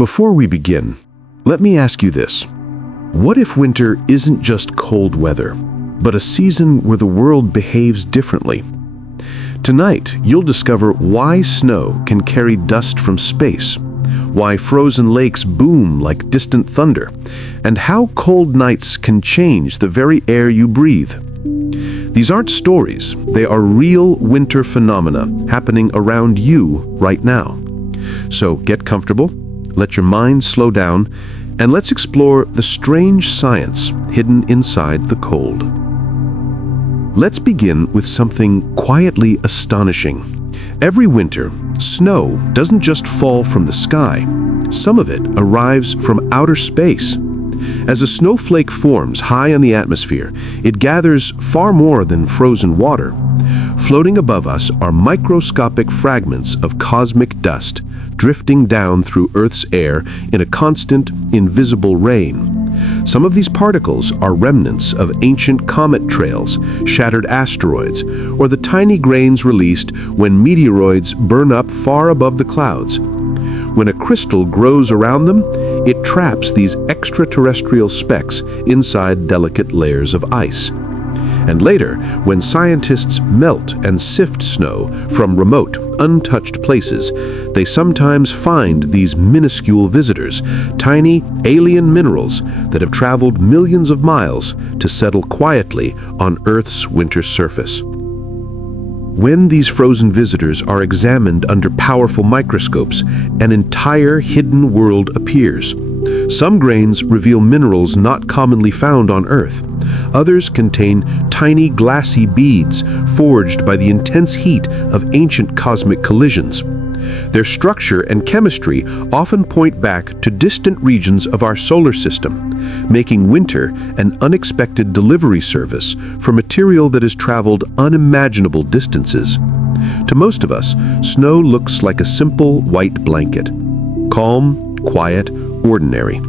Before we begin, let me ask you this. What if winter isn't just cold weather, but a season where the world behaves differently? Tonight, you'll discover why snow can carry dust from space, why frozen lakes boom like distant thunder, and how cold nights can change the very air you breathe. These aren't stories, they are real winter phenomena happening around you right now. So get comfortable, let your mind slow down, and let's explore the strange science hidden inside the cold. Let's begin with something quietly astonishing. Every winter, snow doesn't just fall from the sky. Some of it arrives from outer space. As a snowflake forms high in the atmosphere, it gathers far more than frozen water. Floating above us are microscopic fragments of cosmic dust, drifting down through Earth's air in a constant, invisible rain. Some of these particles are remnants of ancient comet trails, shattered asteroids, or the tiny grains released when meteoroids burn up far above the clouds. When a crystal grows around them, it traps these extraterrestrial specks inside delicate layers of ice. And later, when scientists melt and sift snow from remote, untouched places, they sometimes find these minuscule visitors, tiny alien minerals that have traveled millions of miles to settle quietly on Earth's winter surface. When these frozen visitors are examined under powerful microscopes, an entire hidden world appears. Some grains reveal minerals not commonly found on Earth. Others contain tiny glassy beads forged by the intense heat of ancient cosmic collisions. Their structure and chemistry often point back to distant regions of our solar system, making winter an unexpected delivery service for material that has traveled unimaginable distances. To most of us, snow looks like a simple white blanket. Calm, quiet, ordinary.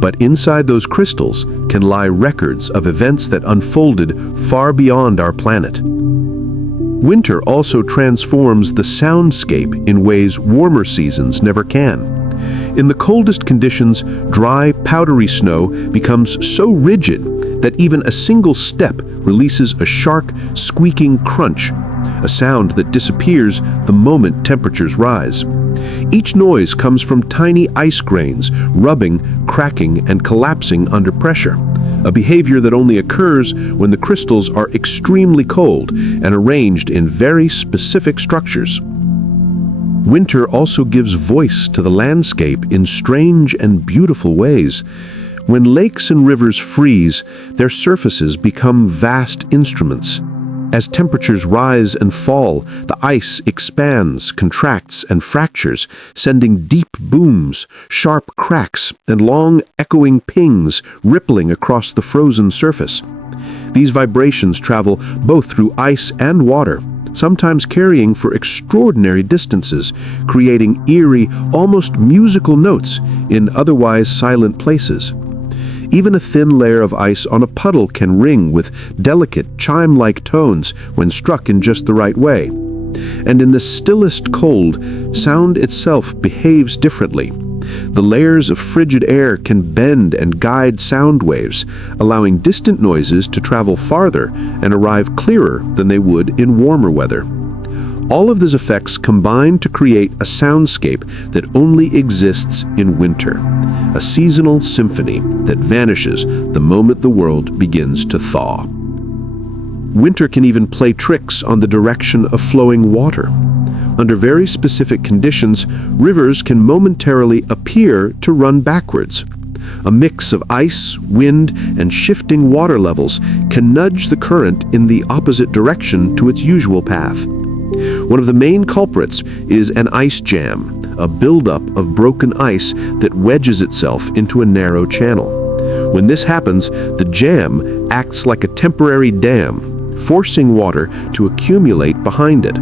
But inside those crystals can lie records of events that unfolded far beyond our planet. Winter also transforms the soundscape in ways warmer seasons never can. In the coldest conditions, dry, powdery snow becomes so rigid that even a single step releases a sharp, squeaking crunch, a sound that disappears the moment temperatures rise. Each noise comes from tiny ice grains rubbing, cracking, and collapsing under pressure, a behavior that only occurs when the crystals are extremely cold and arranged in very specific structures. Winter also gives voice to the landscape in strange and beautiful ways. When lakes and rivers freeze, their surfaces become vast instruments. As temperatures rise and fall, the ice expands, contracts, and fractures, sending deep booms, sharp cracks, and long, echoing pings rippling across the frozen surface. These vibrations travel both through ice and water, sometimes carrying for extraordinary distances, creating eerie, almost musical notes in otherwise silent places. Even a thin layer of ice on a puddle can ring with delicate, chime-like tones when struck in just the right way. And in the stillest cold, sound itself behaves differently. The layers of frigid air can bend and guide sound waves, allowing distant noises to travel farther and arrive clearer than they would in warmer weather. All of these effects combine to create a soundscape that only exists in winter, a seasonal symphony that vanishes the moment the world begins to thaw. Winter can even play tricks on the direction of flowing water. Under very specific conditions, rivers can momentarily appear to run backwards. A mix of ice, wind, and shifting water levels can nudge the current in the opposite direction to its usual path. One of the main culprits is an ice jam, a buildup of broken ice that wedges itself into a narrow channel. When this happens, the jam acts like a temporary dam, forcing water to accumulate behind it.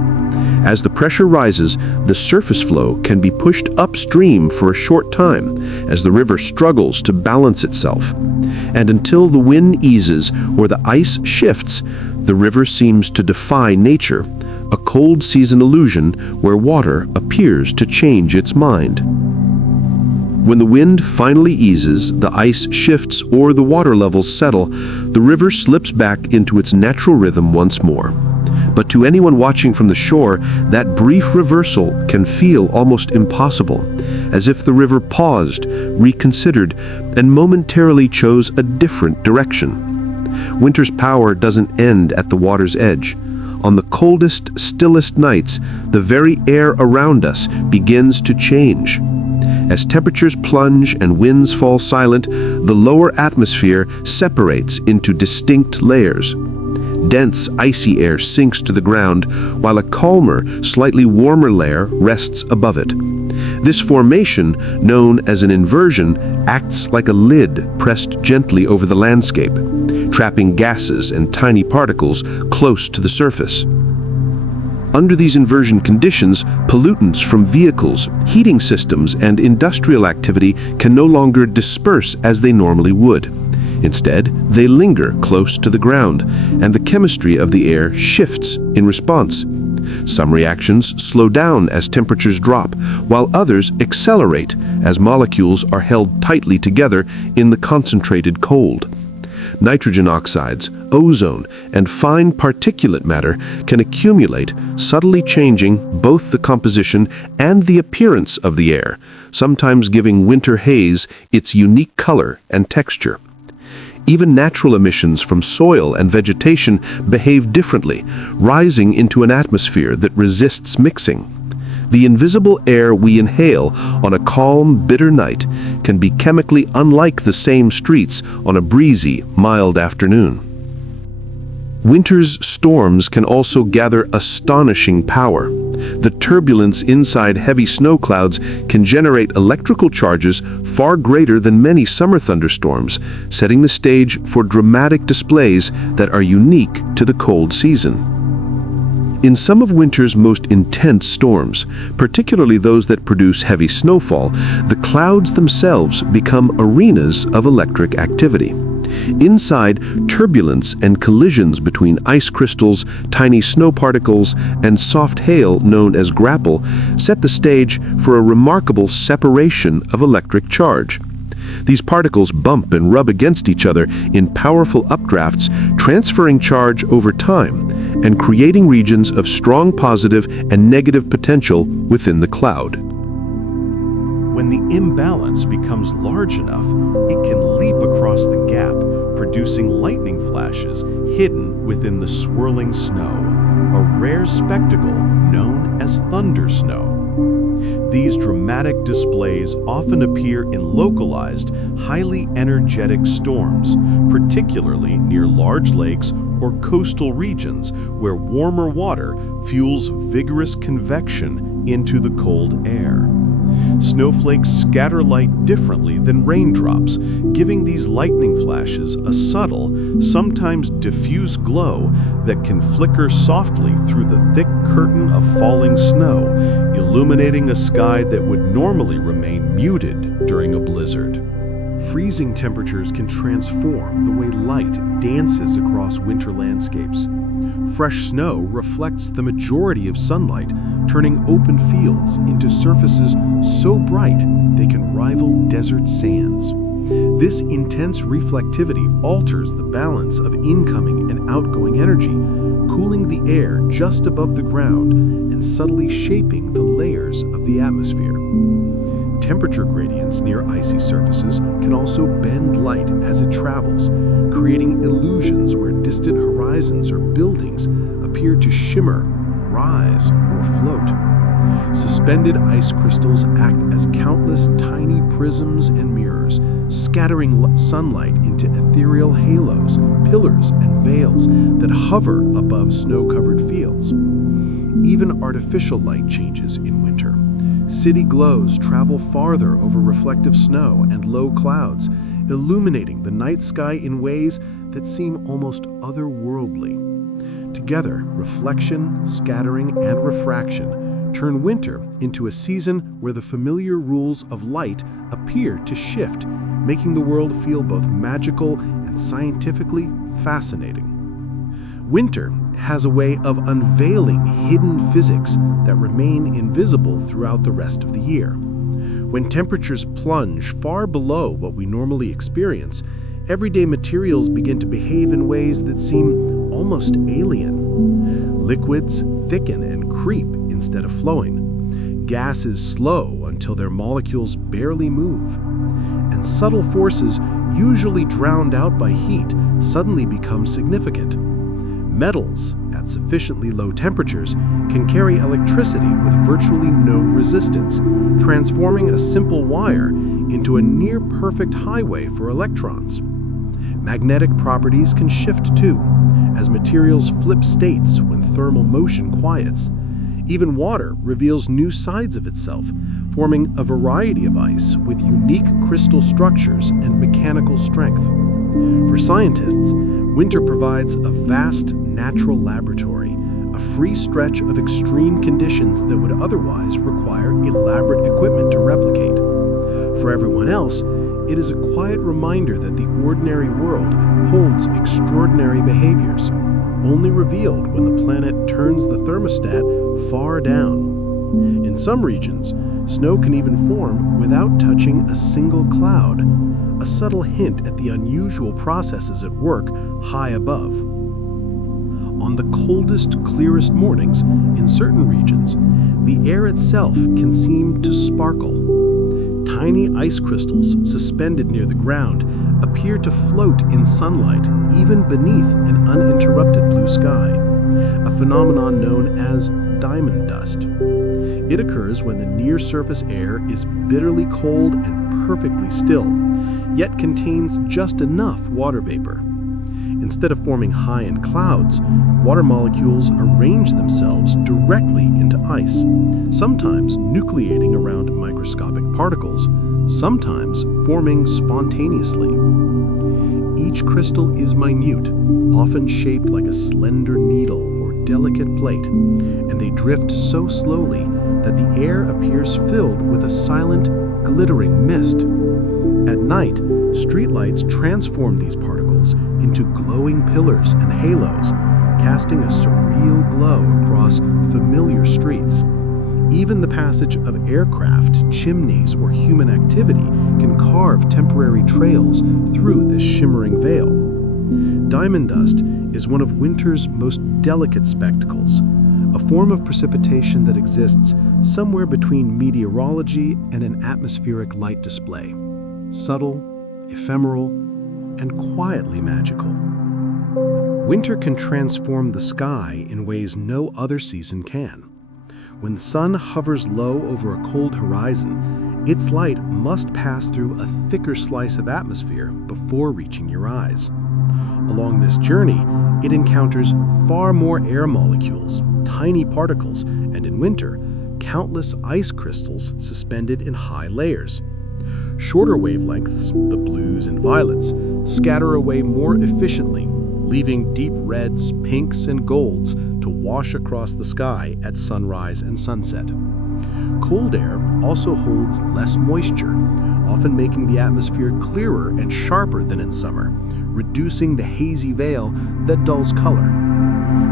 As the pressure rises, the surface flow can be pushed upstream for a short time as the river struggles to balance itself. And until the wind eases or the ice shifts, the river seems to defy nature, a cold season illusion where water appears to change its mind. When the wind finally eases, the ice shifts, or the water levels settle, the river slips back into its natural rhythm once more. But to anyone watching from the shore, that brief reversal can feel almost impossible, as if the river paused, reconsidered, and momentarily chose a different direction. Winter's power doesn't end at the water's edge. On the coldest, stillest nights, the very air around us begins to change. As temperatures plunge and winds fall silent, the lower atmosphere separates into distinct layers. Dense, icy air sinks to the ground, while a calmer, slightly warmer layer rests above it. This formation, known as an inversion, acts like a lid pressed gently over the landscape, trapping gases and tiny particles close to the surface. Under these inversion conditions, pollutants from vehicles, heating systems, and industrial activity can no longer disperse as they normally would. Instead, they linger close to the ground, and the chemistry of the air shifts in response. Some reactions slow down as temperatures drop, while others accelerate as molecules are held tightly together in the concentrated cold. Nitrogen oxides, ozone, and fine particulate matter can accumulate, subtly changing both the composition and the appearance of the air, sometimes giving winter haze its unique color and texture. Even natural emissions from soil and vegetation behave differently, rising into an atmosphere that resists mixing. The invisible air we inhale on a calm, bitter night can be chemically unlike the same streets on a breezy, mild afternoon. Winter's storms can also gather astonishing power. The turbulence inside heavy snow clouds can generate electrical charges far greater than many summer thunderstorms, setting the stage for dramatic displays that are unique to the cold season. In some of winter's most intense storms, particularly those that produce heavy snowfall, the clouds themselves become arenas of electric activity. Inside, turbulence and collisions between ice crystals, tiny snow particles, and soft hail known as grapple set the stage for a remarkable separation of electric charge. These particles bump and rub against each other in powerful updrafts, transferring charge over time and creating regions of strong positive and negative potential within the cloud. When the imbalance becomes large enough, it can leap across the gap, producing lightning flashes hidden within the swirling snow, a rare spectacle known as thunder snow. These dramatic displays often appear in localized, highly energetic storms, particularly near large lakes or coastal regions where warmer water fuels vigorous convection into the cold air. Snowflakes scatter light differently than raindrops, giving these lightning flashes a subtle, sometimes diffuse glow that can flicker softly through the thick curtain of falling snow, illuminating a sky that would normally remain muted during a blizzard. Freezing temperatures can transform the way light dances across winter landscapes. Fresh snow reflects the majority of sunlight, turning open fields into surfaces so bright they can rival desert sands. This intense reflectivity alters the balance of incoming and outgoing energy, cooling the air just above the ground and subtly shaping the layers of the atmosphere. Temperature gradients near icy surfaces can also bend light as it travels, creating illusions where distant horizons or buildings appear to shimmer, rise, or float. Suspended ice crystals act as countless tiny prisms and mirrors, scattering sunlight into ethereal halos, pillars, and veils that hover above snow-covered fields. Even artificial light changes in winter. City glows travel farther over reflective snow and low clouds, illuminating the night sky in ways that seem almost otherworldly. Together, reflection, scattering, and refraction turn winter into a season where the familiar rules of light appear to shift, making the world feel both magical and scientifically fascinating. Winter has a way of unveiling hidden physics that remain invisible throughout the rest of the year. When temperatures plunge far below what we normally experience, everyday materials begin to behave in ways that seem almost alien. Liquids thicken and creep instead of flowing. Gases slow until their molecules barely move. And subtle forces, usually drowned out by heat, suddenly become significant. Metals, at sufficiently low temperatures, can carry electricity with virtually no resistance, transforming a simple wire into a near-perfect highway for electrons. Magnetic properties can shift too, as materials flip states when thermal motion quiets. Even water reveals new sides of itself, forming a variety of ice with unique crystal structures and mechanical strength. For scientists, winter provides a vast natural laboratory, a free stretch of extreme conditions that would otherwise require elaborate equipment to replicate. For everyone else, it is a quiet reminder that the ordinary world holds extraordinary behaviors, only revealed when the planet turns the thermostat far down. In some regions, snow can even form without touching a single cloud, a subtle hint at the unusual processes at work high above. On the coldest, clearest mornings, in certain regions, the air itself can seem to sparkle. Tiny ice crystals suspended near the ground appear to float in sunlight, even beneath an uninterrupted blue sky, a phenomenon known as diamond dust. It occurs when the near-surface air is bitterly cold and perfectly still, yet contains just enough water vapor. Instead of forming high-end clouds, water molecules arrange themselves directly into ice, sometimes nucleating around microscopic particles, sometimes forming spontaneously. Each crystal is minute, often shaped like a slender needle or delicate plate, and they drift so slowly that the air appears filled with a silent, glittering mist. At night, streetlights transform these particles into glowing pillars and halos, casting a surreal glow across familiar streets. Even the passage of aircraft, chimneys, or human activity can carve temporary trails through this shimmering veil. Diamond dust is one of winter's most delicate spectacles, a form of precipitation that exists somewhere between meteorology and an atmospheric light display. Subtle, ephemeral, and quietly magical. Winter can transform the sky in ways no other season can. When the sun hovers low over a cold horizon, its light must pass through a thicker slice of atmosphere before reaching your eyes. Along this journey, it encounters far more air molecules, tiny particles, and in winter, countless ice crystals suspended in high layers. Shorter wavelengths, the blues and violets, scatter away more efficiently, leaving deep reds, pinks, and golds to wash across the sky at sunrise and sunset. Cold air also holds less moisture, often making the atmosphere clearer and sharper than in summer, reducing the hazy veil that dulls color.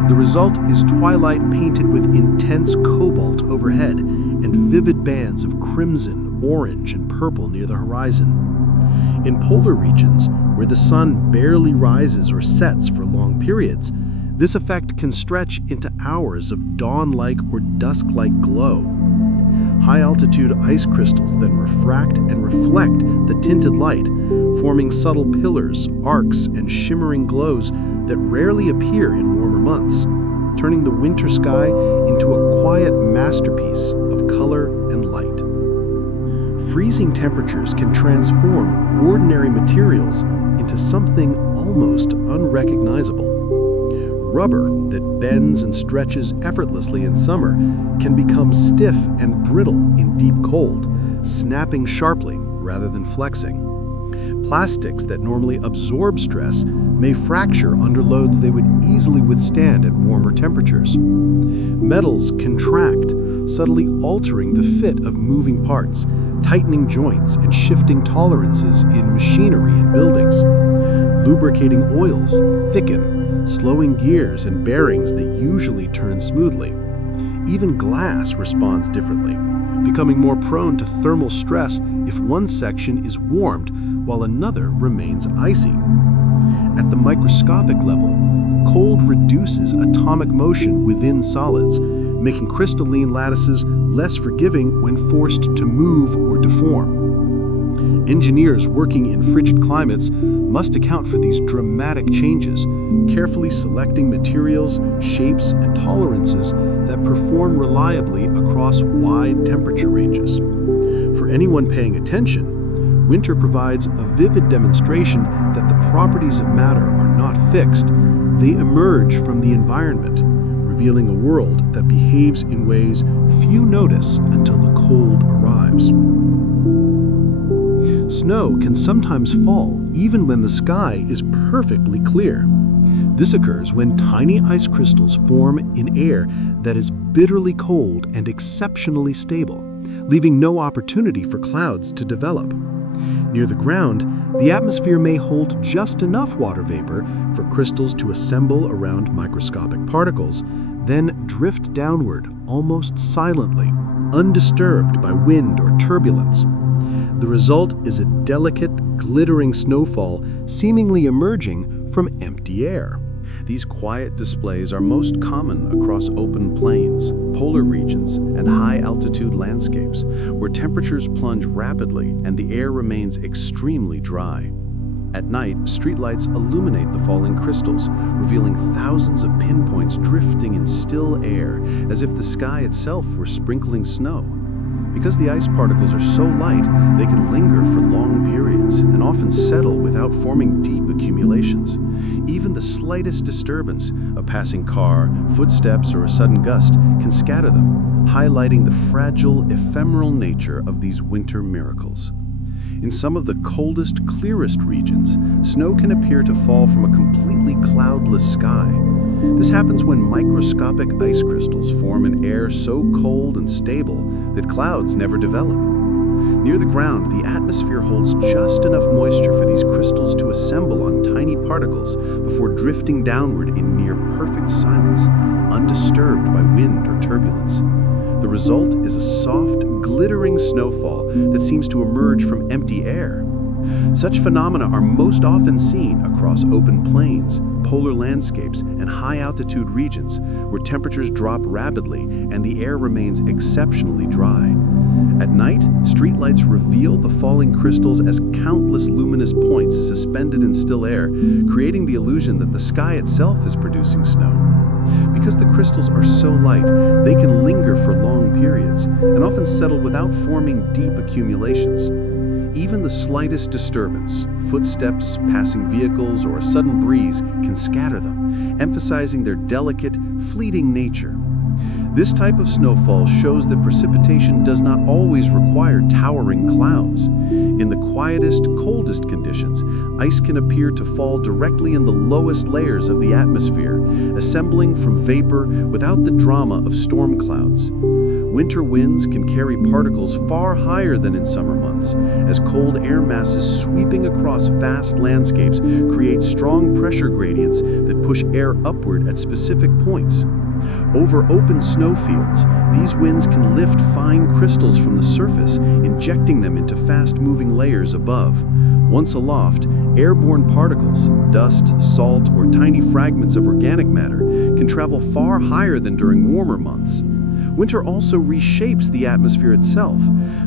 The result is twilight painted with intense cobalt overhead and vivid bands of crimson, orange, and purple near the horizon. In polar regions, where the sun barely rises or sets for long periods, this effect can stretch into hours of dawn-like or dusk-like glow. High-altitude ice crystals then refract and reflect the tinted light, forming subtle pillars, arcs, and shimmering glows that rarely appear in warmer months, turning the winter sky into a quiet masterpiece of color and light. Freezing temperatures can transform ordinary materials into something almost unrecognizable. Rubber that bends and stretches effortlessly in summer can become stiff and brittle in deep cold, snapping sharply rather than flexing. Plastics that normally absorb stress may fracture under loads they would easily withstand at warmer temperatures. Metals contract, subtly altering the fit of moving parts, tightening joints and shifting tolerances in machinery and buildings. Lubricating oils thicken, slowing gears and bearings that usually turn smoothly. Even glass responds differently, becoming more prone to thermal stress if one section is warmed while another remains icy. At the microscopic level, cold reduces atomic motion within solids, making crystalline lattices less forgiving when forced to move or deform. Engineers working in frigid climates must account for these dramatic changes, carefully selecting materials, shapes, and tolerances that perform reliably across wide temperature ranges. For anyone paying attention, winter provides a vivid demonstration that the properties of matter are not fixed. They emerge from the environment, revealing a world that behaves in ways few notice until the cold arrives. Snow can sometimes fall even when the sky is perfectly clear. This occurs when tiny ice crystals form in air that is bitterly cold and exceptionally stable, leaving no opportunity for clouds to develop. Near the ground, the atmosphere may hold just enough water vapor for crystals to assemble around microscopic particles, then drift downward almost silently, undisturbed by wind or turbulence. The result is a delicate, glittering snowfall seemingly emerging from empty air. These quiet displays are most common across open plains, polar regions, and high-altitude landscapes, where temperatures plunge rapidly and the air remains extremely dry. At night, streetlights illuminate the falling crystals, revealing thousands of pinpoints drifting in still air, as if the sky itself were sprinkling snow. Because the ice particles are so light, they can linger for long periods and often settle without forming deep accumulations. Even the slightest disturbance, a passing car, footsteps, or a sudden gust, can scatter them, highlighting the fragile, ephemeral nature of these winter miracles. In some of the coldest, clearest regions, snow can appear to fall from a completely cloudless sky. This happens when microscopic ice crystals form in air so cold and stable that clouds never develop. Near the ground, the atmosphere holds just enough moisture for these crystals to assemble on tiny particles before drifting downward in near perfect silence, undisturbed by wind or turbulence. The result is a soft, glittering snowfall that seems to emerge from empty air. Such phenomena are most often seen across open plains, polar landscapes, and high-altitude regions where temperatures drop rapidly and the air remains exceptionally dry. At night, streetlights reveal the falling crystals as countless luminous points suspended in still air, creating the illusion that the sky itself is producing snow. Because the crystals are so light, they can linger for long periods and often settle without forming deep accumulations. Even the slightest disturbance, footsteps, passing vehicles, or a sudden breeze can scatter them, emphasizing their delicate, fleeting nature. This type of snowfall shows that precipitation does not always require towering clouds. In the quietest, coldest conditions, ice can appear to fall directly in the lowest layers of the atmosphere, assembling from vapor without the drama of storm clouds. Winter winds can carry particles far higher than in summer months, as cold air masses sweeping across vast landscapes create strong pressure gradients that push air upward at specific points. Over open snowfields, these winds can lift fine crystals from the surface, injecting them into fast-moving layers above. Once aloft, airborne particles, dust, salt, or tiny fragments of organic matter can travel far higher than during warmer months. Winter also reshapes the atmosphere itself.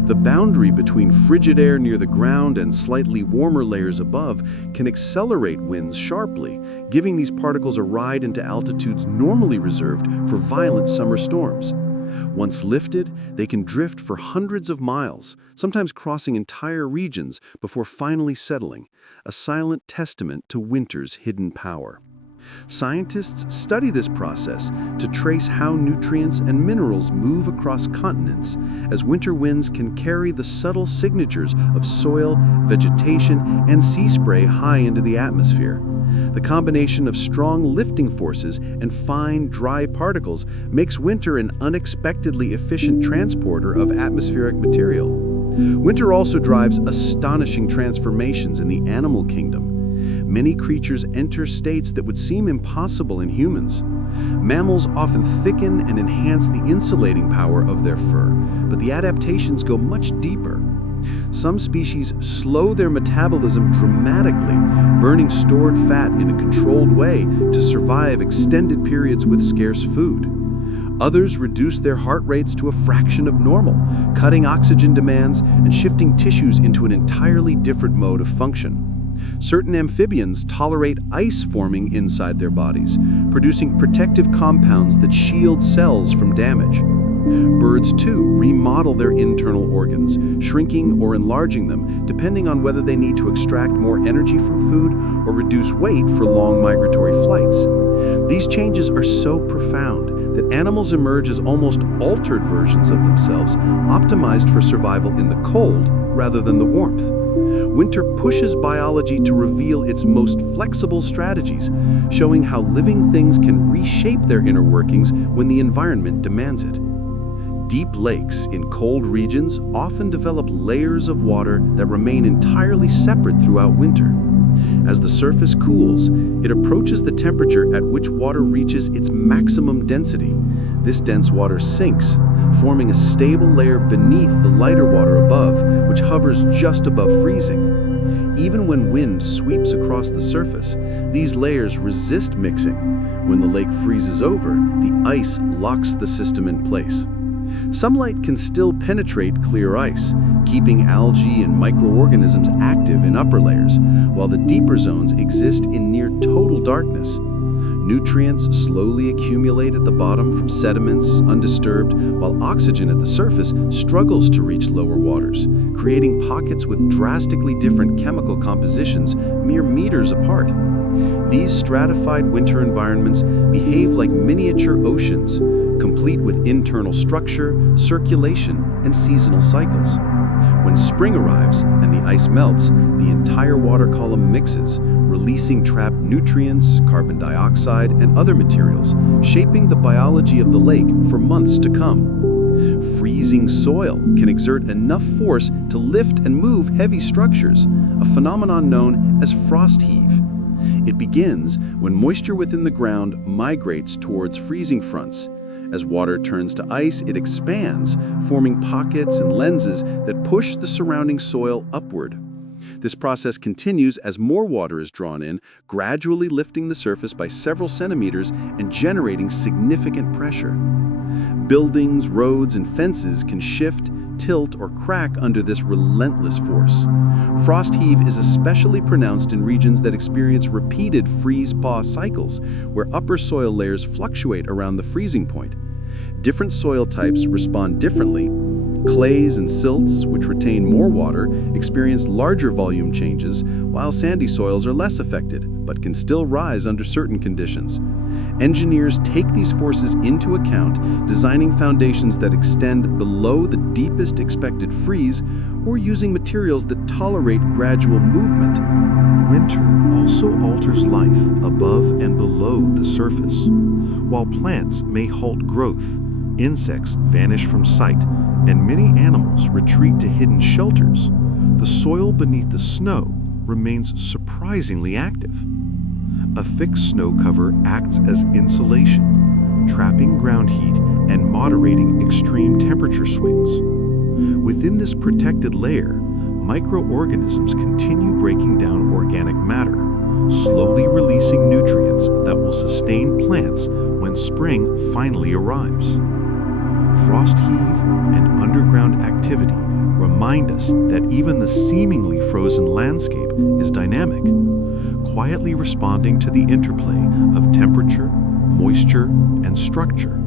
The boundary between frigid air near the ground and slightly warmer layers above can accelerate winds sharply, giving these particles a ride into altitudes normally reserved for violent summer storms. Once lifted, they can drift for hundreds of miles, sometimes crossing entire regions before finally settling, a silent testament to winter's hidden power. Scientists study this process to trace how nutrients and minerals move across continents, as winter winds can carry the subtle signatures of soil, vegetation, and sea spray high into the atmosphere. The combination of strong lifting forces and fine, dry particles makes winter an unexpectedly efficient transporter of atmospheric material. Winter also drives astonishing transformations in the animal kingdom. Many creatures enter states that would seem impossible in humans. Mammals often thicken and enhance the insulating power of their fur, but the adaptations go much deeper. Some species slow their metabolism dramatically, burning stored fat in a controlled way to survive extended periods with scarce food. Others reduce their heart rates to a fraction of normal, cutting oxygen demands and shifting tissues into an entirely different mode of function. Certain amphibians tolerate ice forming inside their bodies, producing protective compounds that shield cells from damage. Birds, too, remodel their internal organs, shrinking or enlarging them, depending on whether they need to extract more energy from food or reduce weight for long migratory flights. These changes are so profound that animals emerge as almost altered versions of themselves, optimized for survival in the cold rather than the warmth. Winter pushes biology to reveal its most flexible strategies, showing how living things can reshape their inner workings when the environment demands it. Deep lakes in cold regions often develop layers of water that remain entirely separate throughout winter. As the surface cools, it approaches the temperature at which water reaches its maximum density. This dense water sinks, forming a stable layer beneath the lighter water above, which hovers just above freezing. Even when wind sweeps across the surface, these layers resist mixing. When the lake freezes over, the ice locks the system in place. Sunlight can still penetrate clear ice, keeping algae and microorganisms active in upper layers, while the deeper zones exist in near total darkness. Nutrients slowly accumulate at the bottom from sediments, undisturbed, while oxygen at the surface struggles to reach lower waters, creating pockets with drastically different chemical compositions mere meters apart. These stratified winter environments behave like miniature oceans, complete with internal structure, circulation, and seasonal cycles. When spring arrives and the ice melts, the entire water column mixes, releasing trapped nutrients, carbon dioxide, and other materials, shaping the biology of the lake for months to come. Freezing soil can exert enough force to lift and move heavy structures, a phenomenon known as frost heave. It begins when moisture within the ground migrates towards freezing fronts. As water turns to ice, it expands, forming pockets and lenses that push the surrounding soil upward. This process continues as more water is drawn in, gradually lifting the surface by several centimeters and generating significant pressure. Buildings, roads, and fences can shift, tilt, or crack under this relentless force. Frost heave is especially pronounced in regions that experience repeated freeze-thaw cycles, where upper soil layers fluctuate around the freezing point. Different soil types respond differently. Clays and silts, which retain more water, experience larger volume changes, while sandy soils are less affected, but can still rise under certain conditions. Engineers take these forces into account, designing foundations that extend below the deepest expected freeze, or using materials that tolerate gradual movement. Winter also alters life above and below the surface. While plants may halt growth, insects vanish from sight, and many animals retreat to hidden shelters, the soil beneath the snow remains surprisingly active. A thick snow cover acts as insulation, trapping ground heat and moderating extreme temperature swings. Within this protected layer, microorganisms continue breaking down organic matter, slowly releasing nutrients that will sustain plants when spring finally arrives. Frost heave and underground activity remind us that even the seemingly frozen landscape is dynamic, quietly responding to the interplay of temperature, moisture, and structure.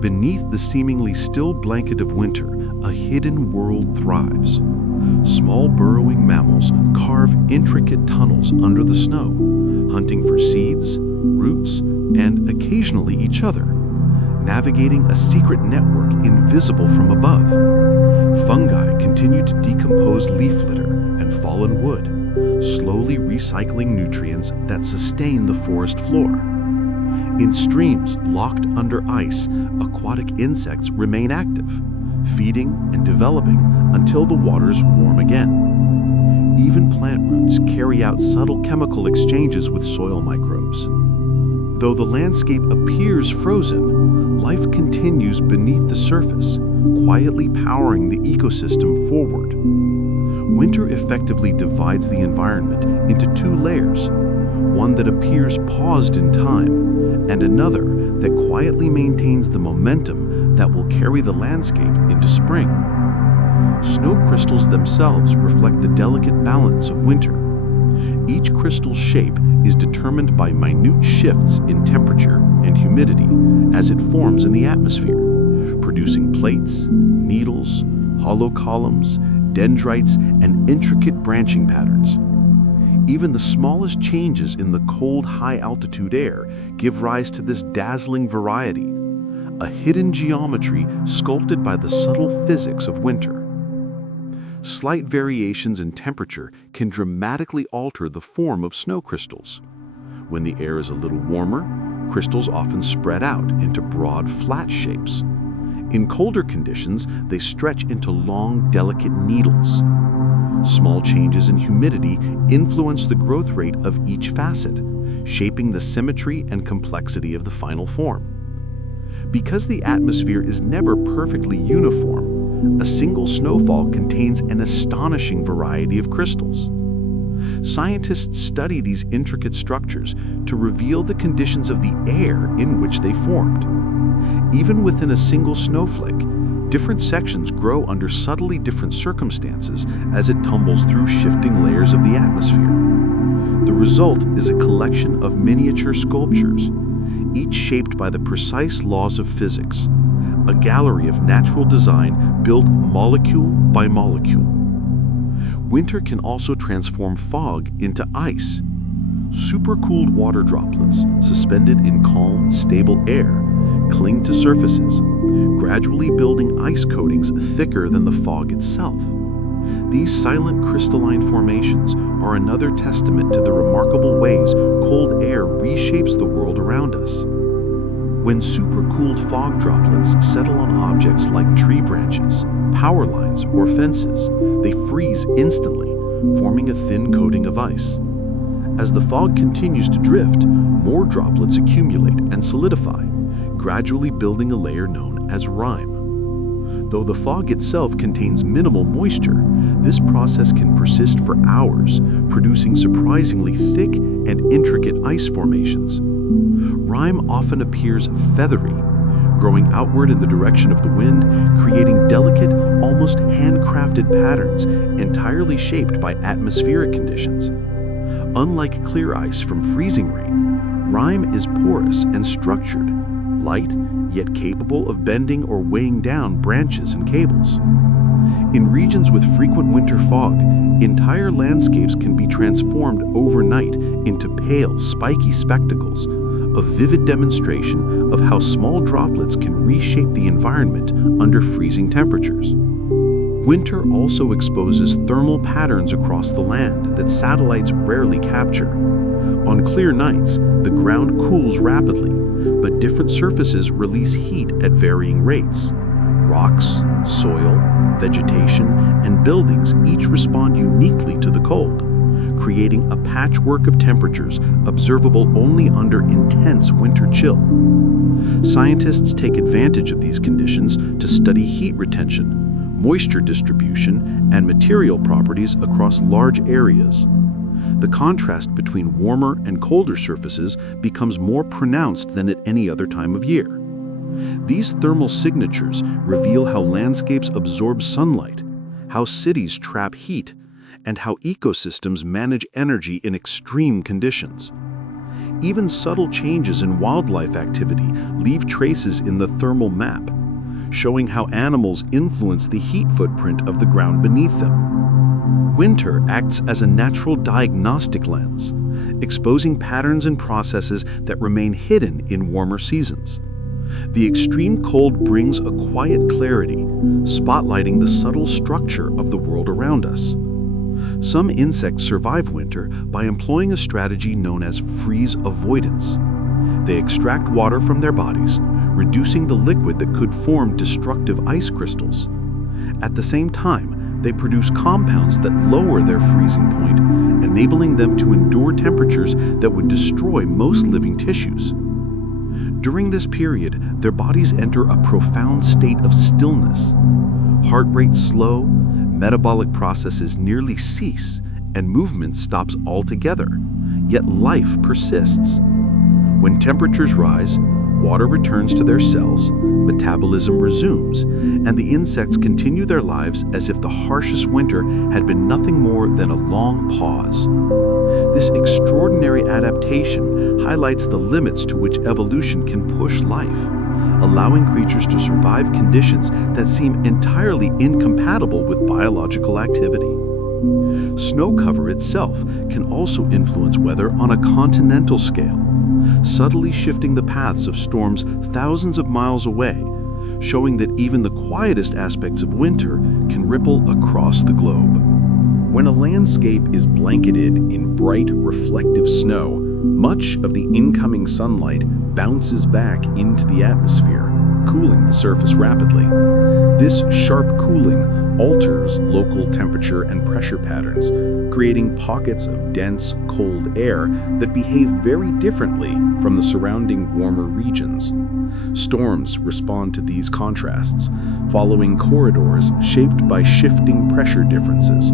Beneath the seemingly still blanket of winter, a hidden world thrives. Small burrowing mammals carve intricate tunnels under the snow, hunting for seeds, roots, and occasionally each other, navigating a secret network invisible from above. Fungi continue to decompose leaf litter and fallen wood, slowly recycling nutrients that sustain the forest floor. In streams locked under ice, aquatic insects remain active, feeding and developing until the waters warm again. Even plant roots carry out subtle chemical exchanges with soil microbes. Though the landscape appears frozen, life continues beneath the surface, quietly powering the ecosystem forward. Winter effectively divides the environment into two layers, one that appears paused in time, and another that quietly maintains the momentum that will carry the landscape into spring. Snow crystals themselves reflect the delicate balance of winter. Each crystal's shape is determined by minute shifts in temperature and humidity as it forms in the atmosphere, producing plates, needles, hollow columns, dendrites, and intricate branching patterns. Even the smallest changes in the cold, high-altitude air give rise to this dazzling variety, a hidden geometry sculpted by the subtle physics of winter. Slight variations in temperature can dramatically alter the form of snow crystals. When the air is a little warmer, crystals often spread out into broad, flat shapes. In colder conditions, they stretch into long, delicate needles. Small changes in humidity influence the growth rate of each facet, shaping the symmetry and complexity of the final form. Because the atmosphere is never perfectly uniform, a single snowfall contains an astonishing variety of crystals. Scientists study these intricate structures to reveal the conditions of the air in which they formed. Even within a single snowflake, different sections grow under subtly different circumstances as it tumbles through shifting layers of the atmosphere. The result is a collection of miniature sculptures, each shaped by the precise laws of physics, a gallery of natural design built molecule by molecule. Winter can also transform fog into ice. Supercooled water droplets, suspended in calm, stable air, cling to surfaces, gradually building ice coatings thicker than the fog itself. These silent crystalline formations are another testament to the remarkable ways cold air reshapes the world around us. When supercooled fog droplets settle on objects like tree branches, power lines, or fences, they freeze instantly, forming a thin coating of ice. As the fog continues to drift, more droplets accumulate and solidify, gradually building a layer known as rime. Though the fog itself contains minimal moisture, this process can persist for hours, producing surprisingly thick and intricate ice formations. Rime often appears feathery, growing outward in the direction of the wind, creating delicate, almost handcrafted patterns entirely shaped by atmospheric conditions. Unlike clear ice from freezing rain, rime is porous and structured, light, yet capable of bending or weighing down branches and cables. In regions with frequent winter fog, entire landscapes can be transformed overnight into pale, spiky spectacles, a vivid demonstration of how small droplets can reshape the environment under freezing temperatures. Winter also exposes thermal patterns across the land that satellites rarely capture. On clear nights, the ground cools rapidly, but different surfaces release heat at varying rates. Rocks, soil, vegetation, and buildings each respond uniquely to the cold, creating a patchwork of temperatures observable only under intense winter chill. Scientists take advantage of these conditions to study heat retention, moisture distribution, and material properties across large areas. The contrast between warmer and colder surfaces becomes more pronounced than at any other time of year. These thermal signatures reveal how landscapes absorb sunlight, how cities trap heat, and how ecosystems manage energy in extreme conditions. Even subtle changes in wildlife activity leave traces in the thermal map, showing how animals influence the heat footprint of the ground beneath them. Winter acts as a natural diagnostic lens, exposing patterns and processes that remain hidden in warmer seasons. The extreme cold brings a quiet clarity, spotlighting the subtle structure of the world around us. Some insects survive winter by employing a strategy known as freeze avoidance. They extract water from their bodies, reducing the liquid that could form destructive ice crystals. At the same time, they produce compounds that lower their freezing point, enabling them to endure temperatures that would destroy most living tissues. During this period, their bodies enter a profound state of stillness. Heart rate slow, metabolic processes nearly cease, and movement stops altogether, yet life persists. When temperatures rise, water returns to their cells, metabolism resumes, and the insects continue their lives as if the harshest winter had been nothing more than a long pause. This extraordinary adaptation highlights the limits to which evolution can push life, allowing creatures to survive conditions that seem entirely incompatible with biological activity. Snow cover itself can also influence weather on a continental scale, subtly shifting the paths of storms thousands of miles away, showing that even the quietest aspects of winter can ripple across the globe. When a landscape is blanketed in bright, reflective snow, much of the incoming sunlight bounces back into the atmosphere, cooling the surface rapidly. This sharp cooling alters local temperature and pressure patterns, creating pockets of dense, cold air that behave very differently from the surrounding warmer regions. Storms respond to these contrasts, following corridors shaped by shifting pressure differences.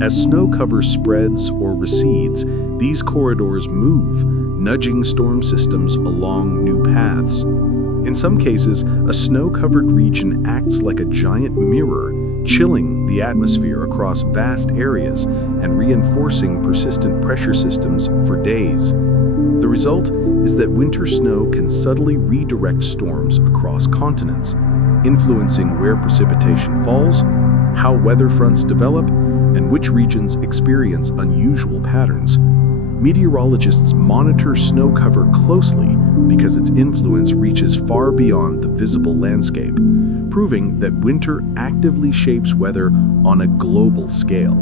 As snow cover spreads or recedes, these corridors move, nudging storm systems along new paths. In some cases, a snow-covered region acts like a giant mirror, chilling the atmosphere across vast areas and reinforcing persistent pressure systems for days. The result is that winter snow can subtly redirect storms across continents, influencing where precipitation falls, how weather fronts develop, and which regions experience unusual patterns. Meteorologists monitor snow cover closely because its influence reaches far beyond the visible landscape, proving that winter actively shapes weather on a global scale.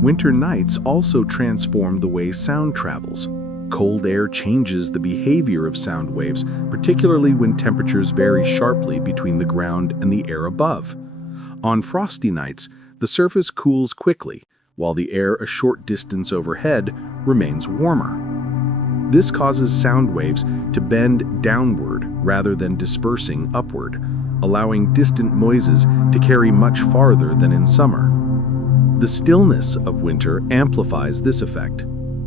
Winter nights also transform the way sound travels. Cold air changes the behavior of sound waves, particularly when temperatures vary sharply between the ground and the air above. On frosty nights, the surface cools quickly, while the air a short distance overhead remains warmer. This causes sound waves to bend downward rather than dispersing upward, allowing distant noises to carry much farther than in summer. The stillness of winter amplifies this effect.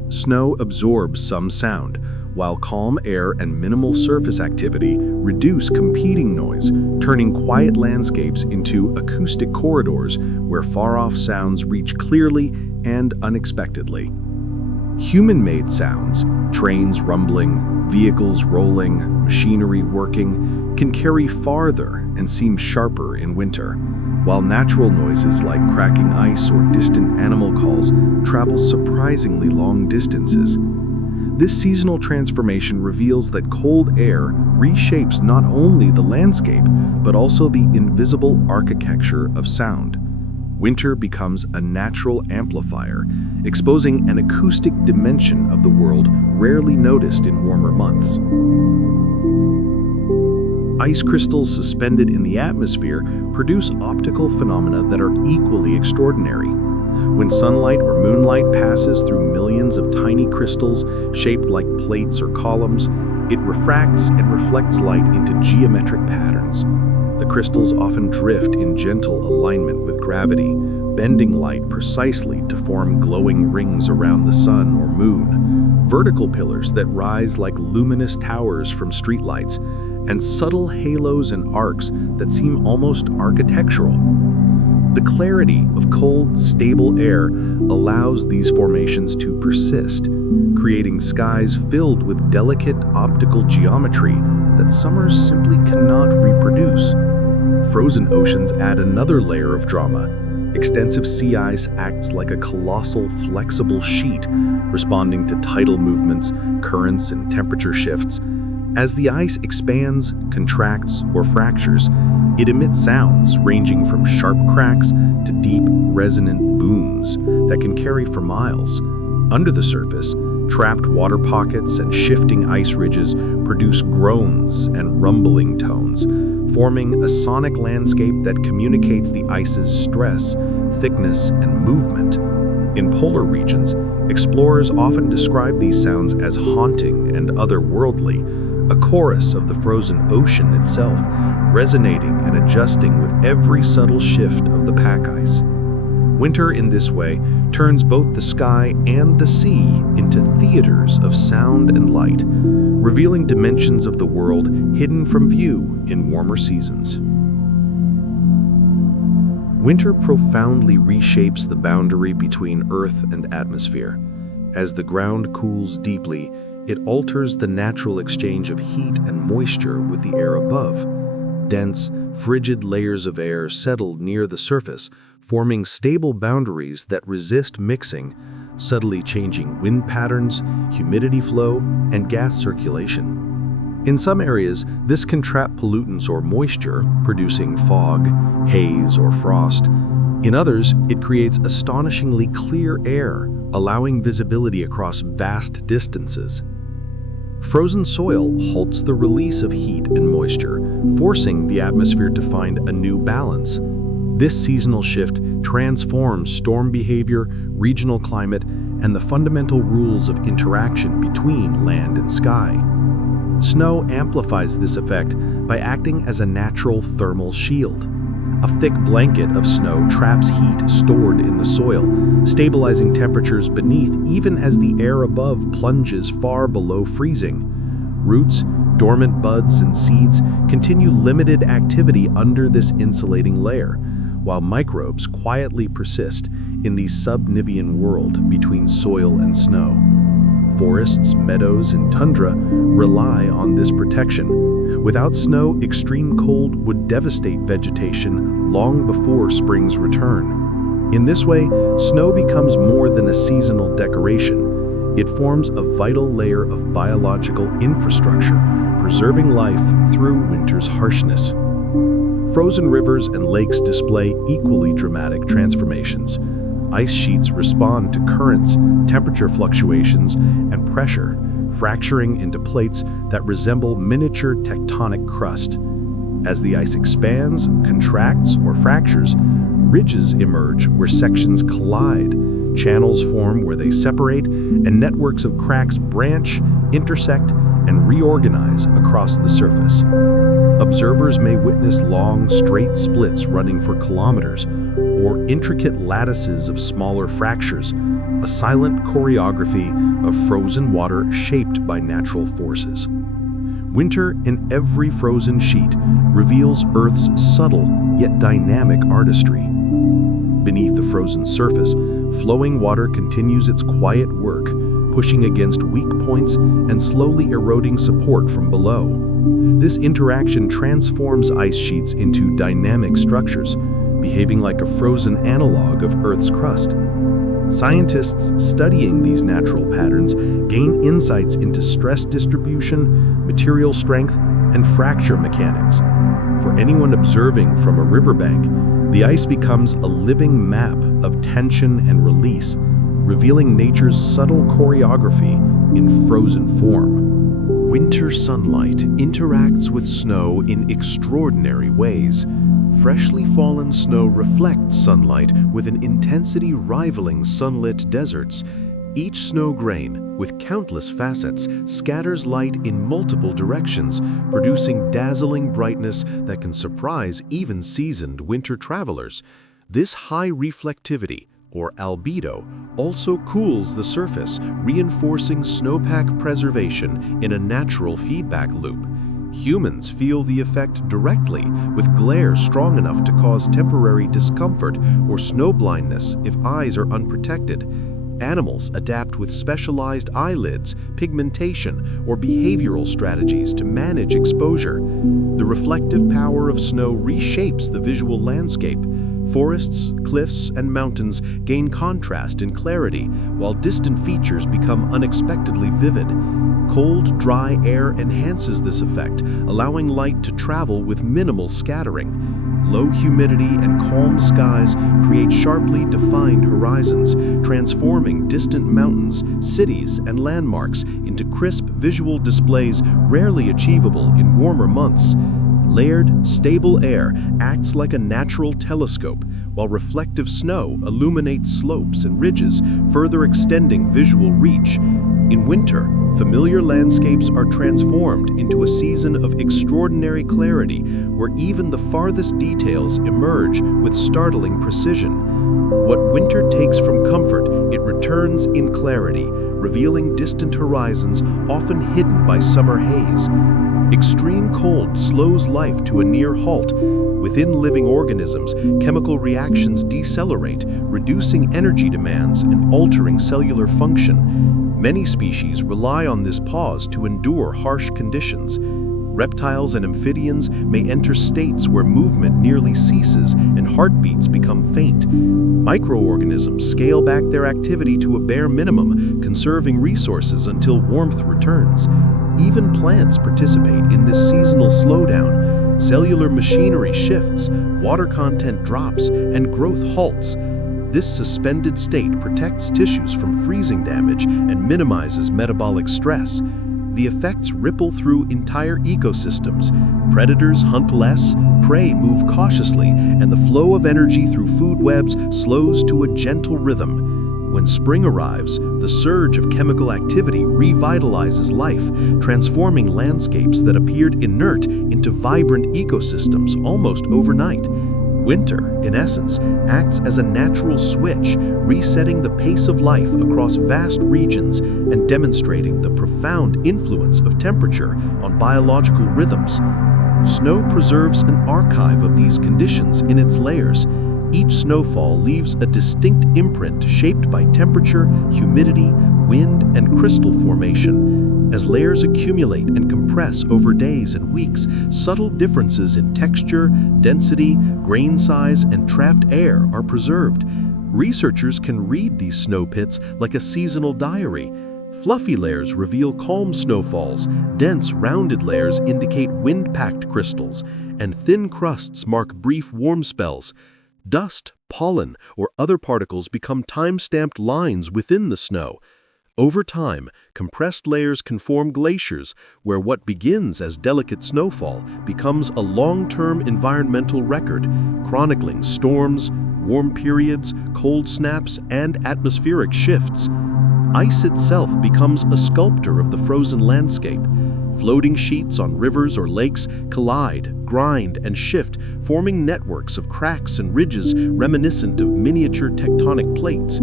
Snow absorbs some sound, while calm air and minimal surface activity reduce competing noise, turning quiet landscapes into acoustic corridors where far-off sounds reach clearly and unexpectedly. Human-made sounds, trains rumbling, vehicles rolling, machinery working, can carry farther and seem sharper in winter, while natural noises like cracking ice or distant animal calls travel surprisingly long distances. This seasonal transformation reveals that cold air reshapes not only the landscape, but also the invisible architecture of sound. Winter becomes a natural amplifier, exposing an acoustic dimension of the world rarely noticed in warmer months. Ice crystals suspended in the atmosphere produce optical phenomena that are equally extraordinary. When sunlight or moonlight passes through millions of tiny crystals shaped like plates or columns, it refracts and reflects light into geometric patterns. The crystals often drift in gentle alignment with gravity, bending light precisely to form glowing rings around the sun or moon, vertical pillars that rise like luminous towers from streetlights, and subtle halos and arcs that seem almost architectural. The clarity of cold, stable air allows these formations to persist, creating skies filled with delicate optical geometry that summers simply cannot reproduce. Frozen oceans add another layer of drama. Extensive sea ice acts like a colossal, flexible sheet, responding to tidal movements, currents, and temperature shifts. As the ice expands, contracts, or fractures, it emits sounds ranging from sharp cracks to deep, resonant booms that can carry for miles. Under the surface, trapped water pockets and shifting ice ridges produce groans and rumbling tones, forming a sonic landscape that communicates the ice's stress, thickness, and movement. In polar regions, explorers often describe these sounds as haunting and otherworldly, a chorus of the frozen ocean itself, resonating and adjusting with every subtle shift of the pack ice. Winter, in this way, turns both the sky and the sea into theaters of sound and light, revealing dimensions of the world hidden from view in warmer seasons. Winter profoundly reshapes the boundary between Earth and atmosphere. As the ground cools deeply, it alters the natural exchange of heat and moisture with the air above. Dense, frigid layers of air settle near the surface, forming stable boundaries that resist mixing, subtly changing wind patterns, humidity flow, and gas circulation. In some areas, this can trap pollutants or moisture, producing fog, haze, or frost. In others, it creates astonishingly clear air, allowing visibility across vast distances. Frozen soil halts the release of heat and moisture, forcing the atmosphere to find a new balance. This seasonal shift transforms storm behavior, regional climate, and the fundamental rules of interaction between land and sky. Snow amplifies this effect by acting as a natural thermal shield. A thick blanket of snow traps heat stored in the soil, stabilizing temperatures beneath even as the air above plunges far below freezing. Roots, dormant buds, and seeds continue limited activity under this insulating layer, while microbes quietly persist in the subnivean world between soil and snow. Forests, meadows, and tundra rely on this protection. Without snow, extreme cold would devastate vegetation long before spring's return. In this way, snow becomes more than a seasonal decoration. It forms a vital layer of biological infrastructure, preserving life through winter's harshness. Frozen rivers and lakes display equally dramatic transformations. Ice sheets respond to currents, temperature fluctuations, and pressure, fracturing into plates that resemble miniature tectonic crust. As the ice expands, contracts, or fractures, ridges emerge where sections collide, channels form where they separate, and networks of cracks branch, intersect, and reorganize across the surface. Observers may witness long, straight splits running for kilometers, or intricate lattices of smaller fractures, a silent choreography of frozen water shaped by natural forces. Winter in every frozen sheet reveals Earth's subtle yet dynamic artistry. Beneath the frozen surface, flowing water continues its quiet work, pushing against weak points and slowly eroding support from below. This interaction transforms ice sheets into dynamic structures, behaving like a frozen analog of Earth's crust. Scientists studying these natural patterns gain insights into stress distribution, material strength, and fracture mechanics. For anyone observing from a riverbank, the ice becomes a living map of tension and release, revealing nature's subtle choreography in frozen form. Winter sunlight interacts with snow in extraordinary ways. Freshly fallen snow reflects sunlight with an intensity rivaling sunlit deserts. Each snow grain, with countless facets, scatters light in multiple directions, producing dazzling brightness that can surprise even seasoned winter travelers. This high reflectivity, or albedo, also cools the surface, reinforcing snowpack preservation in a natural feedback loop. Humans feel the effect directly, with glare strong enough to cause temporary discomfort or snow blindness if eyes are unprotected. Animals adapt with specialized eyelids, pigmentation, or behavioral strategies to manage exposure. The reflective power of snow reshapes the visual landscape. Forests, cliffs, and mountains gain contrast and clarity, while distant features become unexpectedly vivid. Cold, dry air enhances this effect, allowing light to travel with minimal scattering. Low humidity and calm skies create sharply defined horizons, transforming distant mountains, cities, and landmarks into crisp visual displays rarely achievable in warmer months. Layered, stable air acts like a natural telescope, while reflective snow illuminates slopes and ridges, further extending visual reach. In winter, familiar landscapes are transformed into a season of extraordinary clarity, where even the farthest details emerge with startling precision. What winter takes from comfort, it returns in clarity, revealing distant horizons often hidden by summer haze. Extreme cold slows life to a near halt. Within living organisms, chemical reactions decelerate, reducing energy demands and altering cellular function. Many species rely on this pause to endure harsh conditions. Reptiles and amphibians may enter states where movement nearly ceases and heartbeats become faint. Microorganisms scale back their activity to a bare minimum, conserving resources until warmth returns. Even plants participate in this seasonal slowdown. Cellular machinery shifts, water content drops, and growth halts. This suspended state protects tissues from freezing damage and minimizes metabolic stress. The effects ripple through entire ecosystems. Predators hunt less, prey move cautiously, and the flow of energy through food webs slows to a gentle rhythm. When spring arrives, the surge of chemical activity revitalizes life, transforming landscapes that appeared inert into vibrant ecosystems almost overnight. Winter, in essence, acts as a natural switch, resetting the pace of life across vast regions and demonstrating the profound influence of temperature on biological rhythms. Snow preserves an archive of these conditions in its layers. Each snowfall leaves a distinct imprint shaped by temperature, humidity, wind, and crystal formation. As layers accumulate and compress over days and weeks, subtle differences in texture, density, grain size, and trapped air are preserved. Researchers can read these snow pits like a seasonal diary. Fluffy layers reveal calm snowfalls, dense, rounded layers indicate wind-packed crystals, and thin crusts mark brief warm spells. Dust, pollen, or other particles become time-stamped lines within the snow. Over time, compressed layers can form glaciers, where what begins as delicate snowfall becomes a long-term environmental record, chronicling storms, warm periods, cold snaps, and atmospheric shifts. Ice itself becomes a sculptor of the frozen landscape. Floating sheets on rivers or lakes collide, grind, and shift, forming networks of cracks and ridges reminiscent of miniature tectonic plates.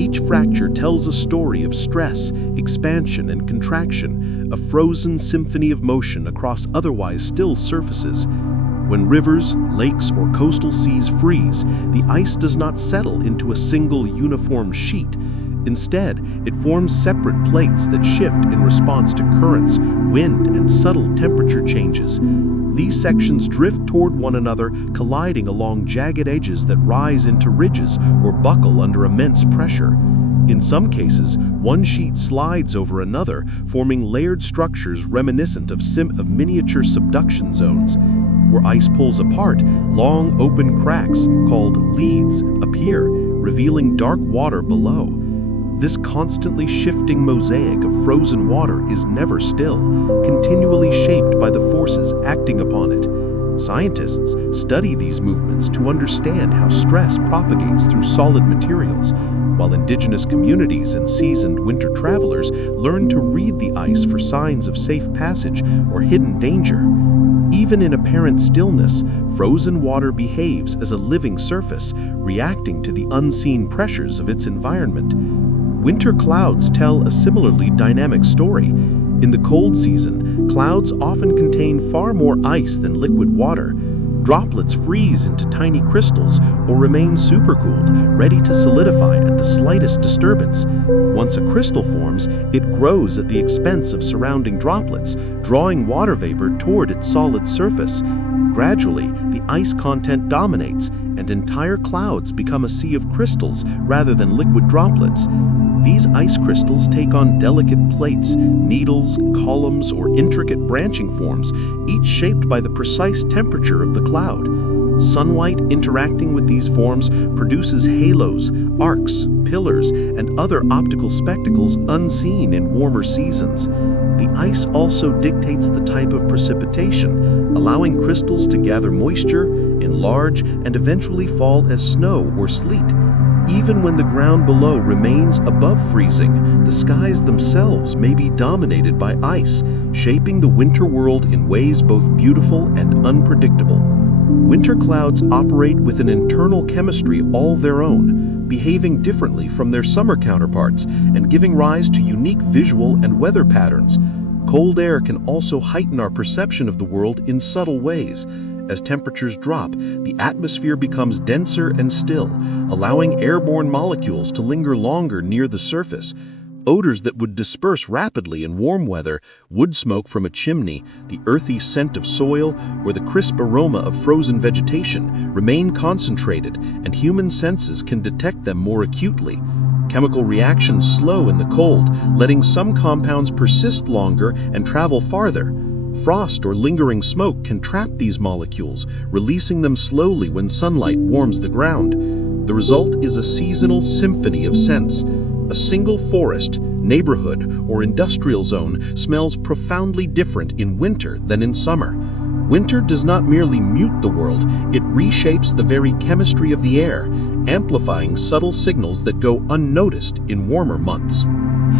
Each fracture tells a story of stress, expansion, and contraction, a frozen symphony of motion across otherwise still surfaces. When rivers, lakes, or coastal seas freeze, the ice does not settle into a single uniform sheet. Instead, it forms separate plates that shift in response to currents, wind, and subtle temperature changes. These sections drift toward one another, colliding along jagged edges that rise into ridges or buckle under immense pressure. In some cases, one sheet slides over another, forming layered structures reminiscent of miniature subduction zones. Where ice pulls apart, long open cracks, called leads, appear, revealing dark water below. This constantly shifting mosaic of frozen water is never still, continually shaped by the forces acting upon it. Scientists study these movements to understand how stress propagates through solid materials, while indigenous communities and seasoned winter travelers learn to read the ice for signs of safe passage or hidden danger. Even in apparent stillness, frozen water behaves as a living surface, reacting to the unseen pressures of its environment. Winter clouds tell a similarly dynamic story. In the cold season, clouds often contain far more ice than liquid water. Droplets freeze into tiny crystals or remain supercooled, ready to solidify at the slightest disturbance. Once a crystal forms, it grows at the expense of surrounding droplets, drawing water vapor toward its solid surface. Gradually, the ice content dominates, and entire clouds become a sea of crystals rather than liquid droplets. These ice crystals take on delicate plates, needles, columns, or intricate branching forms, each shaped by the precise temperature of the cloud. Sunlight interacting with these forms produces halos, arcs, pillars, and other optical spectacles unseen in warmer seasons. The ice also dictates the type of precipitation, allowing crystals to gather moisture, enlarge, and eventually fall as snow or sleet. Even when the ground below remains above freezing, the skies themselves may be dominated by ice, shaping the winter world in ways both beautiful and unpredictable. Winter clouds operate with an internal chemistry all their own, behaving differently from their summer counterparts and giving rise to unique visual and weather patterns. Cold air can also heighten our perception of the world in subtle ways. As temperatures drop, the atmosphere becomes denser and still, allowing airborne molecules to linger longer near the surface. Odors that would disperse rapidly in warm weather, wood smoke from a chimney, the earthy scent of soil, or the crisp aroma of frozen vegetation, remain concentrated, and human senses can detect them more acutely. Chemical reactions slow in the cold, letting some compounds persist longer and travel farther. Frost or lingering smoke can trap these molecules, releasing them slowly when sunlight warms the ground. The result is a seasonal symphony of scents. A single forest, neighborhood, or industrial zone smells profoundly different in winter than in summer. Winter does not merely mute the world, it reshapes the very chemistry of the air, amplifying subtle signals that go unnoticed in warmer months.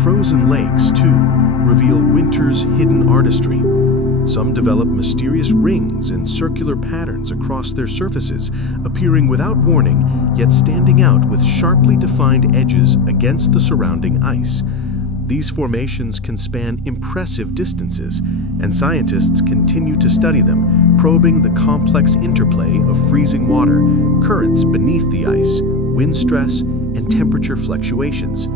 Frozen lakes, too, reveal winter's hidden artistry. Some develop mysterious rings and circular patterns across their surfaces, appearing without warning, yet standing out with sharply defined edges against the surrounding ice. These formations can span impressive distances, and scientists continue to study them, probing the complex interplay of freezing water, currents beneath the ice, wind stress, and temperature fluctuations.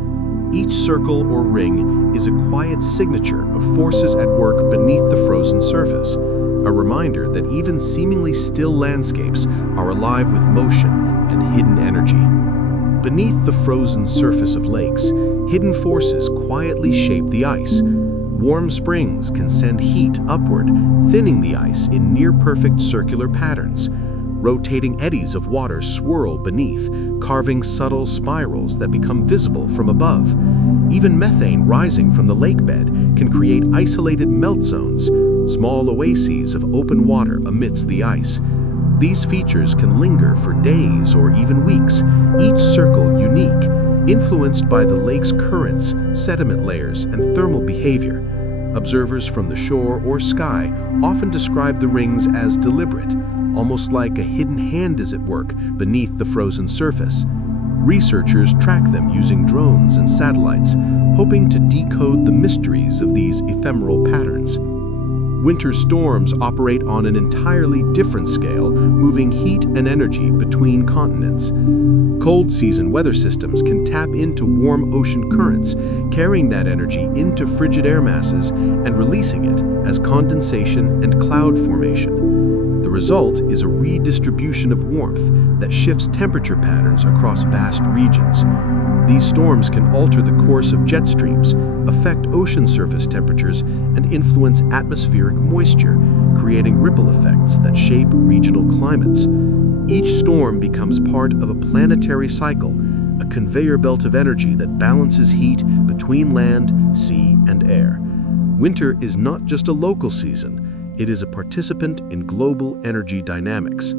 Each circle or ring is a quiet signature of forces at work beneath the frozen surface, a reminder that even seemingly still landscapes are alive with motion and hidden energy. Beneath the frozen surface of lakes, hidden forces quietly shape the ice. Warm springs can send heat upward, thinning the ice in near-perfect circular patterns. Rotating eddies of water swirl beneath, carving subtle spirals that become visible from above. Even methane rising from the lake bed can create isolated melt zones, small oases of open water amidst the ice. These features can linger for days or even weeks, each circle unique, influenced by the lake's currents, sediment layers, and thermal behavior. Observers from the shore or sky often describe the rings as deliberate, almost like a hidden hand is at work beneath the frozen surface. Researchers track them using drones and satellites, hoping to decode the mysteries of these ephemeral patterns. Winter storms operate on an entirely different scale, moving heat and energy between continents. Cold season weather systems can tap into warm ocean currents, carrying that energy into frigid air masses and releasing it as condensation and cloud formation. The result is a redistribution of warmth that shifts temperature patterns across vast regions. These storms can alter the course of jet streams, affect ocean surface temperatures, and influence atmospheric moisture, creating ripple effects that shape regional climates. Each storm becomes part of a planetary cycle, a conveyor belt of energy that balances heat between land, sea, and air. Winter is not just a local season, it is a participant in global energy dynamics.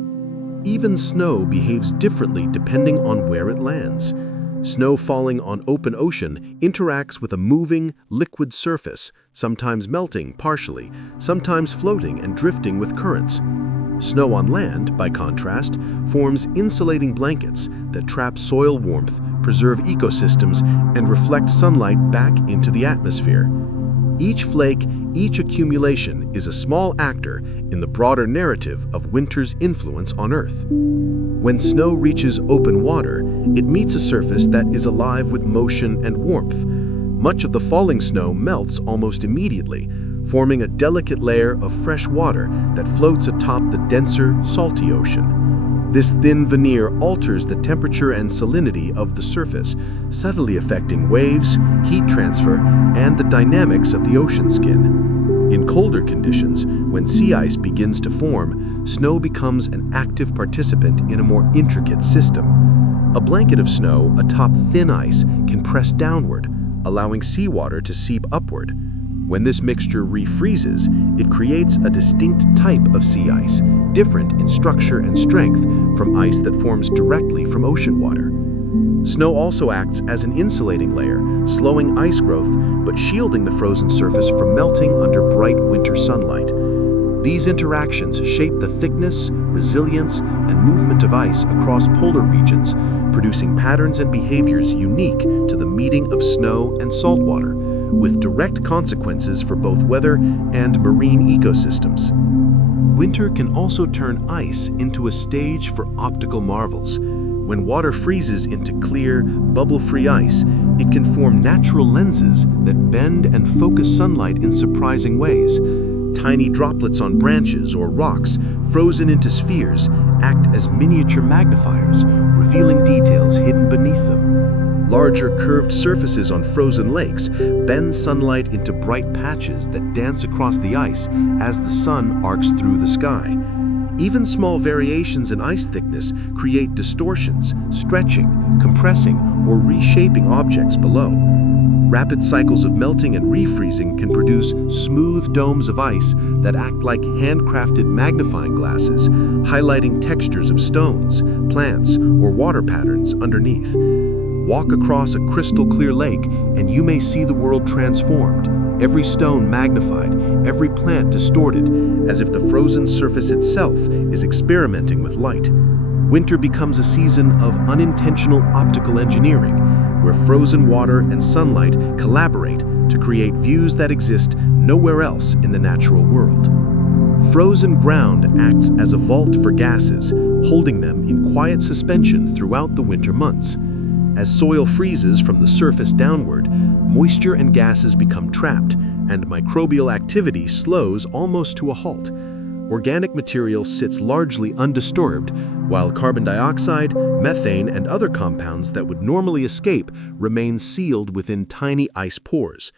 Even snow behaves differently depending on where it lands. Snow falling on open ocean interacts with a moving, liquid surface, sometimes melting partially, sometimes floating and drifting with currents. Snow on land, by contrast, forms insulating blankets that trap soil warmth, preserve ecosystems, and reflect sunlight back into the atmosphere. Each flake, each accumulation is a small actor in the broader narrative of winter's influence on Earth. When snow reaches open water, it meets a surface that is alive with motion and warmth. Much of the falling snow melts almost immediately, forming a delicate layer of fresh water that floats atop the denser, salty ocean. This thin veneer alters the temperature and salinity of the surface, subtly affecting waves, heat transfer, and the dynamics of the ocean skin. In colder conditions, when sea ice begins to form, snow becomes an active participant in a more intricate system. A blanket of snow atop thin ice can press downward, allowing seawater to seep upward. When this mixture refreezes, it creates a distinct type of sea ice, different in structure and strength from ice that forms directly from ocean water. Snow also acts as an insulating layer, slowing ice growth but shielding the frozen surface from melting under bright winter sunlight. These interactions shape the thickness, resilience, and movement of ice across polar regions, producing patterns and behaviors unique to the meeting of snow and saltwater, with direct consequences for both weather and marine ecosystems. Winter can also turn ice into a stage for optical marvels. When water freezes into clear, bubble-free ice, it can form natural lenses that bend and focus sunlight in surprising ways. Tiny droplets on branches or rocks, frozen into spheres, act as miniature magnifiers, revealing details hidden beneath them. Larger curved surfaces on frozen lakes bend sunlight into bright patches that dance across the ice as the sun arcs through the sky. Even small variations in ice thickness create distortions, stretching, compressing, or reshaping objects below. Rapid cycles of melting and refreezing can produce smooth domes of ice that act like handcrafted magnifying glasses, highlighting textures of stones, plants, or water patterns underneath. Walk across a crystal-clear lake and you may see the world transformed, every stone magnified, every plant distorted, as if the frozen surface itself is experimenting with light. Winter becomes a season of unintentional optical engineering, where frozen water and sunlight collaborate to create views that exist nowhere else in the natural world. Frozen ground acts as a vault for gases, holding them in quiet suspension throughout the winter months. As soil freezes from the surface downward, moisture and gases become trapped, and microbial activity slows almost to a halt. Organic material sits largely undisturbed, while carbon dioxide, methane, and other compounds that would normally escape remain sealed within tiny ice pores.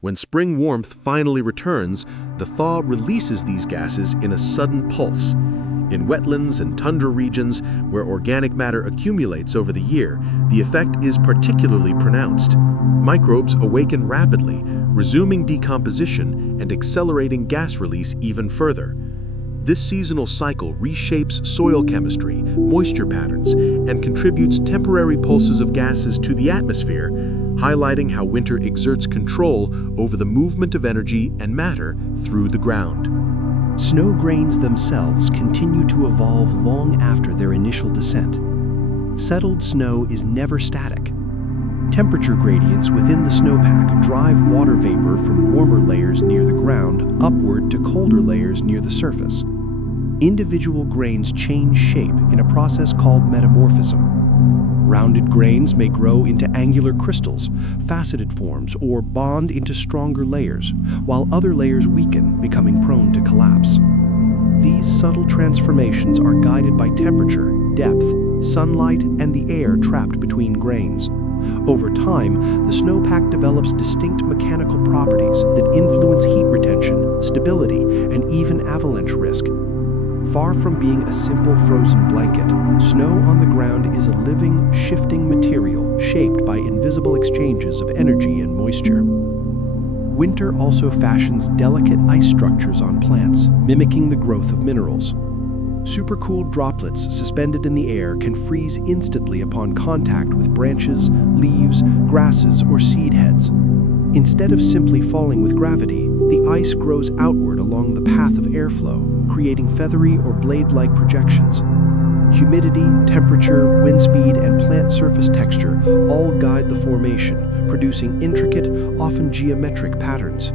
When spring warmth finally returns, the thaw releases these gases in a sudden pulse. In wetlands and tundra regions where organic matter accumulates over the year, the effect is particularly pronounced. Microbes awaken rapidly, resuming decomposition and accelerating gas release even further. This seasonal cycle reshapes soil chemistry, moisture patterns, and contributes temporary pulses of gases to the atmosphere, highlighting how winter exerts control over the movement of energy and matter through the ground. Snow grains themselves continue to evolve long after their initial descent. Settled snow is never static. Temperature gradients within the snowpack drive water vapor from warmer layers near the ground upward to colder layers near the surface. Individual grains change shape in a process called metamorphism. Rounded grains may grow into angular crystals, faceted forms, or bond into stronger layers, while other layers weaken, becoming prone to collapse. These subtle transformations are guided by temperature, depth, sunlight, and the air trapped between grains. Over time, the snowpack develops distinct mechanical properties that influence heat retention, stability, and even avalanche risk. Far from being a simple frozen blanket, snow on the ground is a living, shifting material shaped by invisible exchanges of energy and moisture. Winter also fashions delicate ice structures on plants, mimicking the growth of minerals. Supercooled droplets suspended in the air can freeze instantly upon contact with branches, leaves, grasses, or seed heads. Instead of simply falling with gravity, the ice grows outward along the path of airflow, creating feathery or blade-like projections. Humidity, temperature, wind speed, and plant surface texture all guide the formation, producing intricate, often geometric patterns.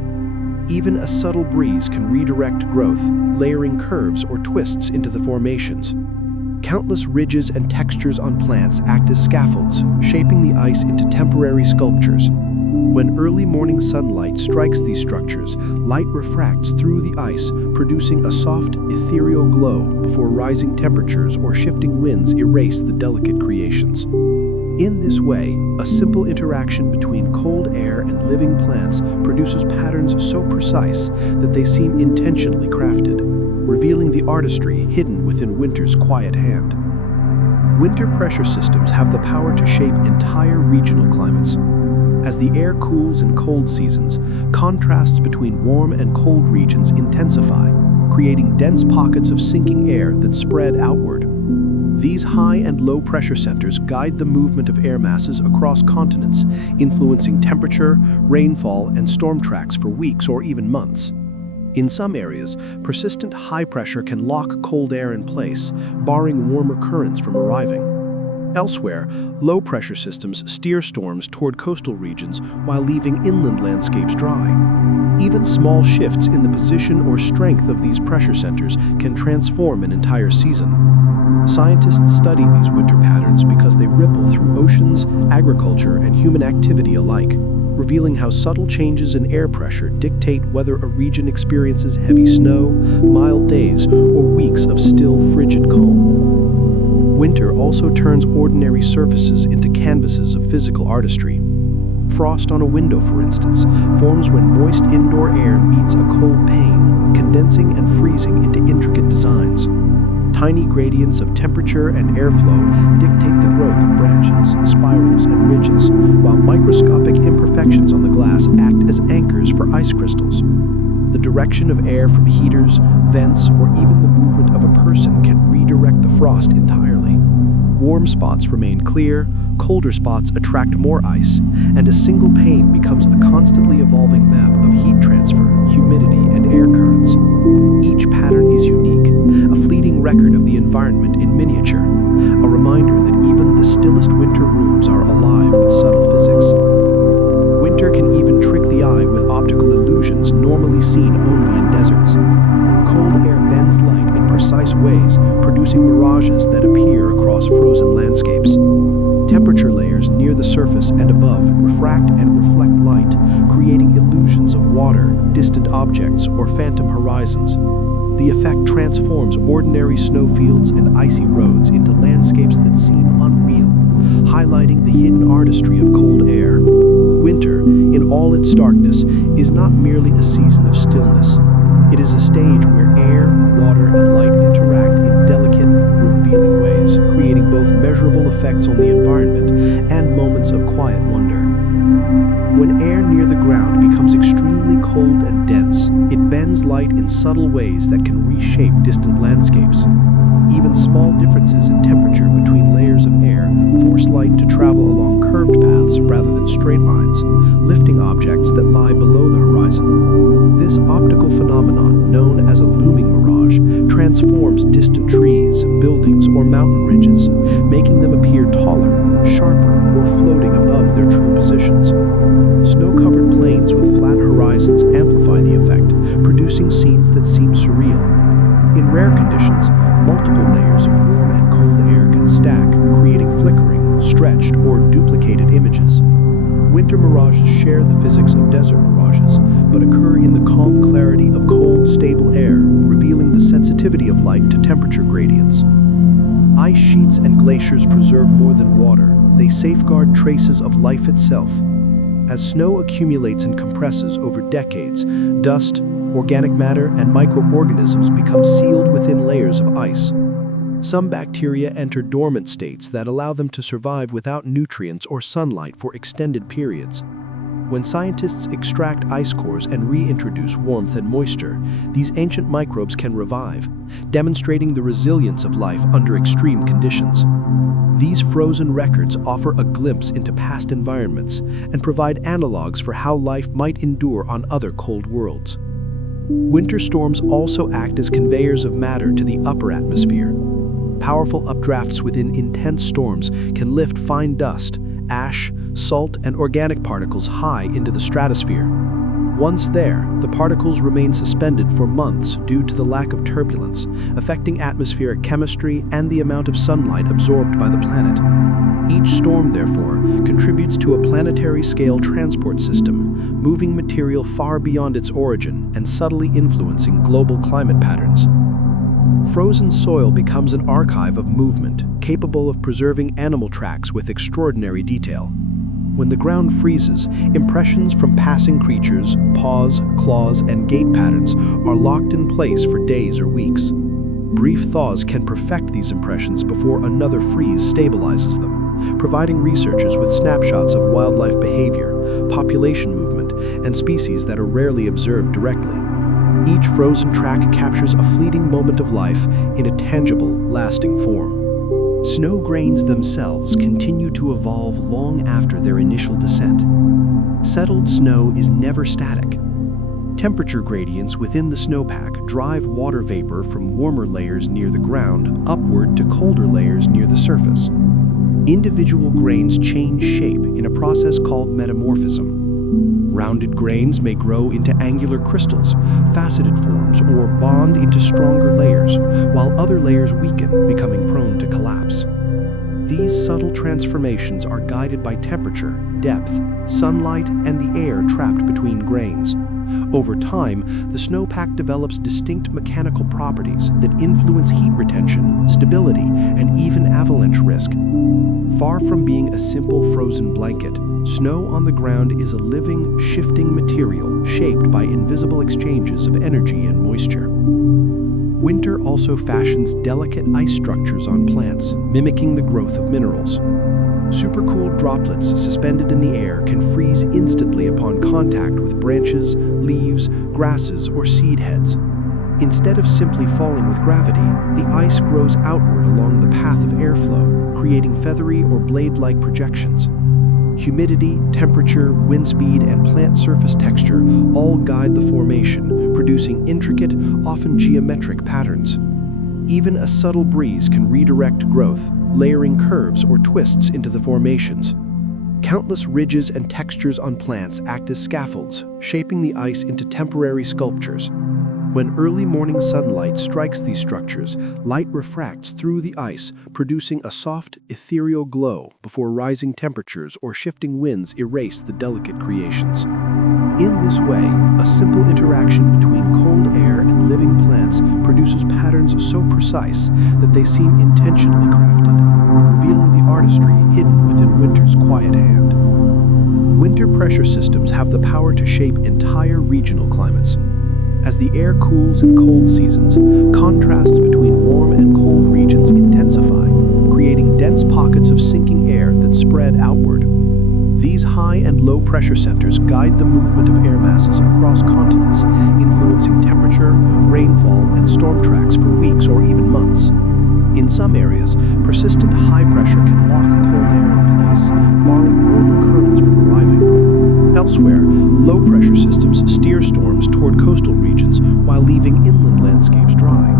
Even a subtle breeze can redirect growth, layering curves or twists into the formations. Countless ridges and textures on plants act as scaffolds, shaping the ice into temporary sculptures. When early morning sunlight strikes these structures, light refracts through the ice, producing a soft, ethereal glow before rising temperatures or shifting winds erase the delicate creations. In this way, a simple interaction between cold air and living plants produces patterns so precise that they seem intentionally crafted, revealing the artistry hidden within winter's quiet hand. Winter pressure systems have the power to shape entire regional climates. As the air cools in cold seasons, contrasts between warm and cold regions intensify, creating dense pockets of sinking air that spread outward. These high and low pressure centers guide the movement of air masses across continents, influencing temperature, rainfall, and storm tracks for weeks or even months. In some areas, persistent high pressure can lock cold air in place, barring warmer currents from arriving. Elsewhere, low-pressure systems steer storms toward coastal regions while leaving inland landscapes dry. Even small shifts in the position or strength of these pressure centers can transform an entire season. Scientists study these winter patterns because they ripple through oceans, agriculture, and human activity alike, revealing how subtle changes in air pressure dictate whether a region experiences heavy snow, mild days, or weeks of still, frigid calm. Winter also turns ordinary surfaces into canvases of physical artistry. Frost on a window, for instance, forms when moist indoor air meets a cold pane, condensing and freezing into intricate designs. Tiny gradients of temperature and airflow dictate the growth of branches, spirals, and ridges, while microscopic imperfections on the glass act as anchors for ice crystals. The direction of air from heaters, vents, or even the movement of a person can redirect the frost entirely. Warm spots remain clear, colder spots attract more ice, and a single pane becomes a constantly evolving map of heat transfer, humidity, and air currents. Each pattern is unique, a fleeting record of the environment in miniature, a reminder that even the stillest winter rooms are alive with subtle physics. Winter can even trick the eye with optical illusions normally seen only in deserts. Cold air bends light in precise ways, producing mirages that appear across frozen landscapes. Temperature layers near the surface and above refract and reflect light, creating illusions of water, distant objects, or phantom horizons. The effect transforms ordinary snowfields and icy roads into landscapes that seem unreal, highlighting the hidden artistry of cold air. Winter, in all its starkness, is not merely a season of stillness. It is a stage where air, water, and light interact in delicate, revealing ways, creating both measurable effects on the environment and moments of quiet wonder. When air near the ground becomes extremely cold and dense, it bends light in subtle ways that can reshape distant landscapes. Even small differences in temperature between layers of air force light to travel along curved paths rather than straight lines, lifting objects that lie below the horizon. This optical phenomenon, known as a looming mirage, transforms distant trees, buildings, or mountain ridges, making them appear taller, sharper, or floating above their true positions. Snow-covered plains with flat horizons amplify the effect, producing scenes that seem surreal. In rare conditions, multiple layers of warm and cold air can stack, creating flickering, stretched, or duplicated images. Winter mirages share the physics of desert mirages, but occur in the calm clarity of cold, stable air, revealing the sensitivity of light to temperature gradients. Ice sheets and glaciers preserve more than water. They safeguard traces of life itself. As snow accumulates and compresses over decades, dust, organic matter, and microorganisms become sealed within layers of ice. Some bacteria enter dormant states that allow them to survive without nutrients or sunlight for extended periods. When scientists extract ice cores and reintroduce warmth and moisture, these ancient microbes can revive, demonstrating the resilience of life under extreme conditions. These frozen records offer a glimpse into past environments and provide analogs for how life might endure on other cold worlds. Winter storms also act as conveyors of matter to the upper atmosphere. Powerful updrafts within intense storms can lift fine dust, ash, salt, and organic particles high into the stratosphere. Once there, the particles remain suspended for months due to the lack of turbulence, affecting atmospheric chemistry and the amount of sunlight absorbed by the planet. Each storm, therefore, contributes to a planetary-scale transport system, moving material far beyond its origin and subtly influencing global climate patterns. Frozen soil becomes an archive of movement, capable of preserving animal tracks with extraordinary detail. When the ground freezes, impressions from passing creatures, paws, claws, and gait patterns are locked in place for days or weeks. Brief thaws can perfect these impressions before another freeze stabilizes them, providing researchers with snapshots of wildlife behavior, population movement, and species that are rarely observed directly. Each frozen track captures a fleeting moment of life in a tangible, lasting form. Snow grains themselves continue to evolve long after their initial descent. Settled snow is never static. Temperature gradients within the snowpack drive water vapor from warmer layers near the ground upward to colder layers near the surface. Individual grains change shape in a process called metamorphism. Rounded grains may grow into angular crystals, faceted forms, or bond into stronger layers, while other layers weaken, becoming prone to collapse. These subtle transformations are guided by temperature, depth, sunlight, and the air trapped between grains. Over time, the snowpack develops distinct mechanical properties that influence heat retention, stability, and even avalanche risk. Far from being a simple frozen blanket, snow on the ground is a living, shifting material shaped by invisible exchanges of energy and moisture. Winter also fashions delicate ice structures on plants, mimicking the growth of minerals. Supercooled droplets suspended in the air can freeze instantly upon contact with branches, leaves, grasses, or seed heads. Instead of simply falling with gravity, the ice grows outward along the path of airflow, creating feathery or blade-like projections. Humidity, temperature, wind speed, and plant surface texture all guide the formation, producing intricate, often geometric patterns. Even a subtle breeze can redirect growth, layering curves or twists into the formations. Countless ridges and textures on plants act as scaffolds, shaping the ice into temporary sculptures. When early morning sunlight strikes these structures, light refracts through the ice, producing a soft, ethereal glow before rising temperatures or shifting winds erase the delicate creations. In this way, a simple interaction between cold air and living plants produces patterns so precise that they seem intentionally crafted, revealing the artistry hidden within winter's quiet hand. Winter pressure systems have the power to shape entire regional climates. As the air cools in cold seasons, contrasts between warm and cold regions intensify, creating dense pockets of sinking air that spread outward. These high and low pressure centers guide the movement of air masses across continents, influencing temperature, rainfall, and storm tracks for weeks or even months. In some areas, persistent high pressure can lock cold air in place, barring normal currents from arriving. Elsewhere, low-pressure systems steer storms toward coastal regions while leaving inland landscapes dry.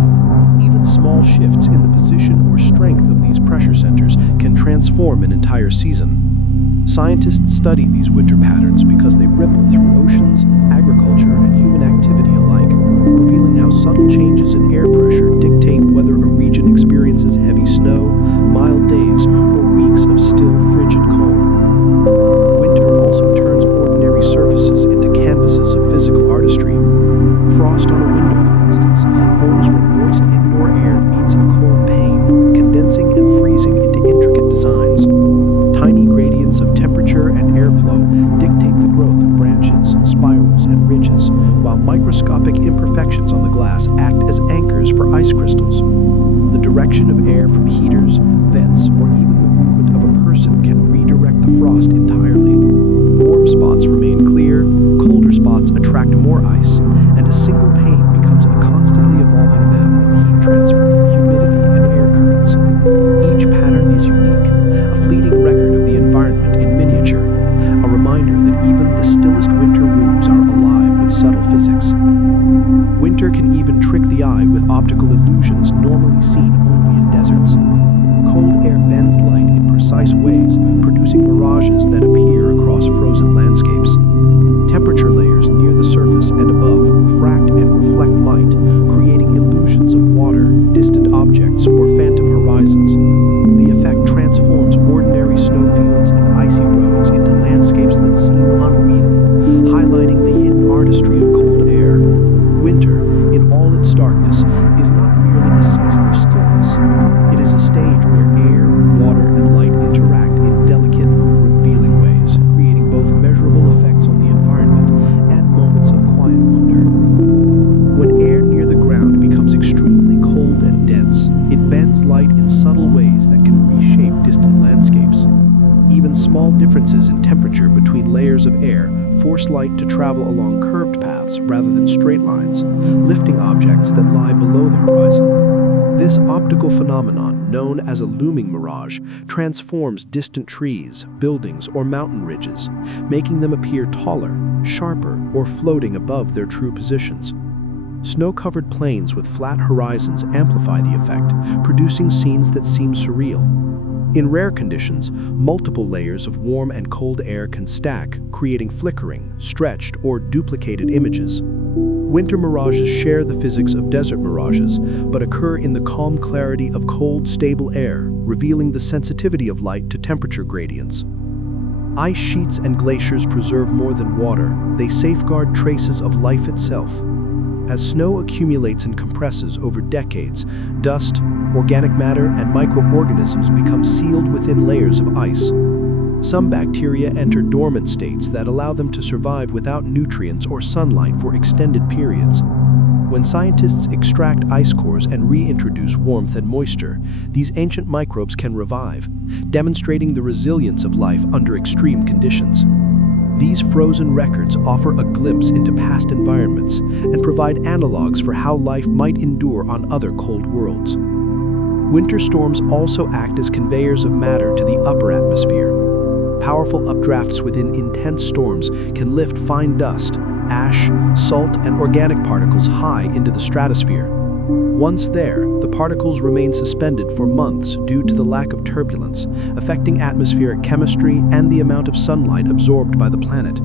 Even small shifts in the position or strength of these pressure centers can transform an entire season. Scientists study these winter patterns because they ripple through oceans, agriculture, and human activity alike, revealing how subtle changes in air pressure dictate whether a region experiences heavy snow, mild days, or weeks of still, frigid calm. Winter also turns ordinary surfaces into canvases of physical artistry. Frost on a window, for instance, forms when moist indoor air meets a cold pane, condensing and freezing into intricate designs. Tiny gradients of temperature and airflow dictate the growth of branches, spirals, and ridges, while microscopic imperfections on the glass act as anchors for ice crystals. The direction of air from heaters, vents, or even the movement of a person can redirect the frost entirely. Warm spots remain clear, colder spots attract more ice, and a single pane becomes a constantly evolving map of heat transfer, humidity, and air currents. Each pattern is unique, a fleeting record of the environment in miniature, a reminder that even the stillest winter rooms are alive with subtle physics. Winter can even trick the eye with optical illusions normally seen only in deserts. Cold air bends light in precise ways, producing mirages that appear across frozen landscapes. Temperature layers near the surface and above refract and reflect light, creating illusions of water, distant objects, or phantom horizons. The effect transforms ordinary snowfields and icy roads into landscapes that seem unreal, highlighting the hidden artistry of cold air. Winter, in all its starkness, is not merely a temperature between layers of air force light to travel along curved paths rather than straight lines, lifting objects that lie below the horizon. This optical phenomenon, known as a looming mirage, transforms distant trees, buildings, or mountain ridges, making them appear taller, sharper, or floating above their true positions. Snow-covered plains with flat horizons amplify the effect, producing scenes that seem surreal. In rare conditions, multiple layers of warm and cold air can stack, creating flickering, stretched, or duplicated images. Winter mirages share the physics of desert mirages, but occur in the calm clarity of cold, stable air, revealing the sensitivity of light to temperature gradients. Ice sheets and glaciers preserve more than water, they safeguard traces of life itself. As snow accumulates and compresses over decades, dust, organic matter, and microorganisms become sealed within layers of ice. Some bacteria enter dormant states that allow them to survive without nutrients or sunlight for extended periods. When scientists extract ice cores and reintroduce warmth and moisture, these ancient microbes can revive, demonstrating the resilience of life under extreme conditions. These frozen records offer a glimpse into past environments and provide analogs for how life might endure on other cold worlds. Winter storms also act as conveyors of matter to the upper atmosphere. Powerful updrafts within intense storms can lift fine dust, ash, salt, and organic particles high into the stratosphere. Once there, the particles remain suspended for months due to the lack of turbulence, affecting atmospheric chemistry and the amount of sunlight absorbed by the planet.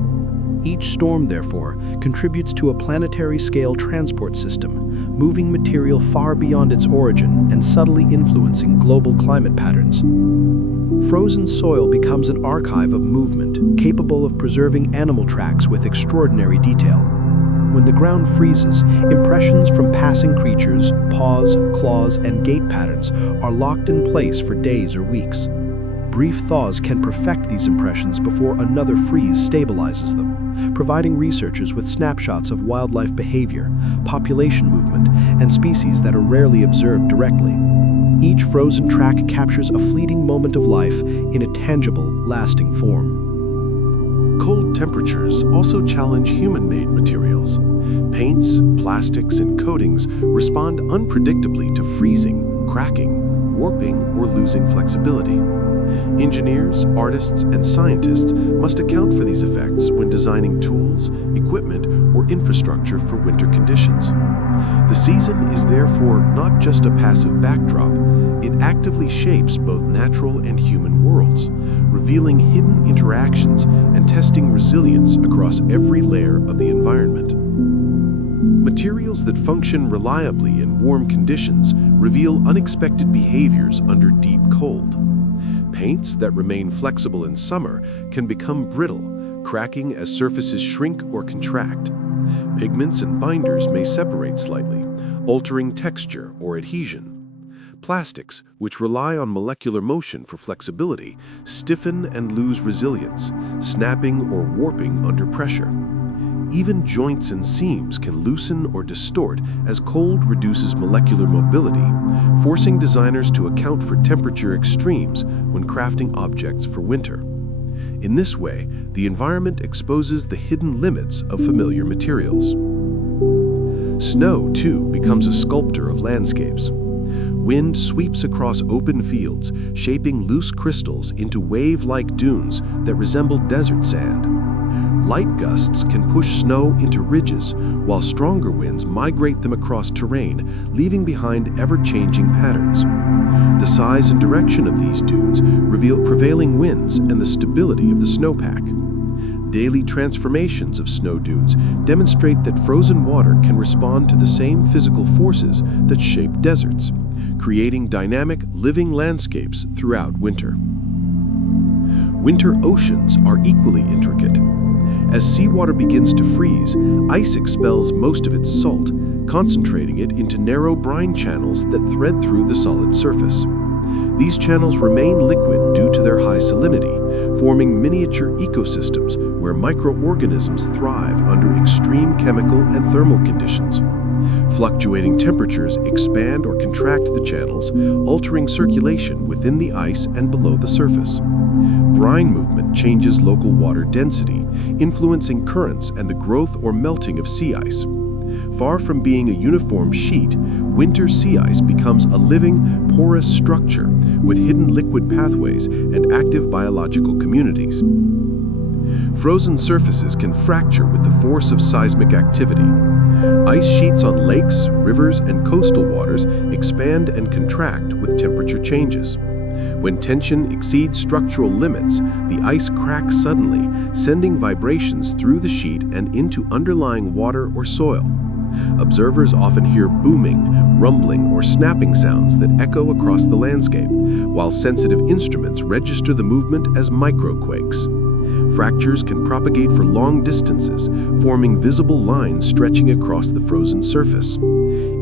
Each storm, therefore, contributes to a planetary-scale transport system, moving material far beyond its origin and subtly influencing global climate patterns. Frozen soil becomes an archive of movement, capable of preserving animal tracks with extraordinary detail. When the ground freezes, impressions from passing creatures, paws, claws, and gait patterns are locked in place for days or weeks. Brief thaws can perfect these impressions before another freeze stabilizes them, providing researchers with snapshots of wildlife behavior, population movement, and species that are rarely observed directly. Each frozen track captures a fleeting moment of life in a tangible, lasting form. Cold temperatures also challenge human-made materials. Paints, plastics, and coatings respond unpredictably to freezing, cracking, warping, or losing flexibility. Engineers, artists, and scientists must account for these effects when designing tools, equipment, or infrastructure for winter conditions. The season is therefore not just a passive backdrop, it actively shapes both natural and human worlds, revealing hidden interactions and testing resilience across every layer of the environment. Materials that function reliably in warm conditions reveal unexpected behaviors under deep cold. Paints that remain flexible in summer can become brittle, cracking as surfaces shrink or contract. Pigments and binders may separate slightly, altering texture or adhesion. Plastics, which rely on molecular motion for flexibility, stiffen and lose resilience, snapping or warping under pressure. Even joints and seams can loosen or distort as cold reduces molecular mobility, forcing designers to account for temperature extremes when crafting objects for winter. In this way, the environment exposes the hidden limits of familiar materials. Snow, too, becomes a sculptor of landscapes. Wind sweeps across open fields, shaping loose crystals into wave-like dunes that resemble desert sand. Light gusts can push snow into ridges, while stronger winds migrate them across terrain, leaving behind ever-changing patterns. The size and direction of these dunes reveal prevailing winds and the stability of the snowpack. Daily transformations of snow dunes demonstrate that frozen water can respond to the same physical forces that shape deserts, creating dynamic, living landscapes throughout winter. Winter oceans are equally intricate. As seawater begins to freeze, ice expels most of its salt, concentrating it into narrow brine channels that thread through the solid surface. These channels remain liquid due to their high salinity, forming miniature ecosystems where microorganisms thrive under extreme chemical and thermal conditions. Fluctuating temperatures expand or contract the channels, altering circulation within the ice and below the surface. brine movement changes local water density, influencing currents and the growth or melting of sea ice. Far from being a uniform sheet, winter sea ice becomes a living, porous structure with hidden liquid pathways and active biological communities. Frozen surfaces can fracture with the force of seismic activity. Ice sheets on lakes, rivers, and coastal waters expand and contract with temperature changes. When tension exceeds structural limits, the ice cracks suddenly, sending vibrations through the sheet and into underlying water or soil. Observers often hear booming, rumbling, or snapping sounds that echo across the landscape, while sensitive instruments register the movement as microquakes. Fractures can propagate for long distances, forming visible lines stretching across the frozen surface.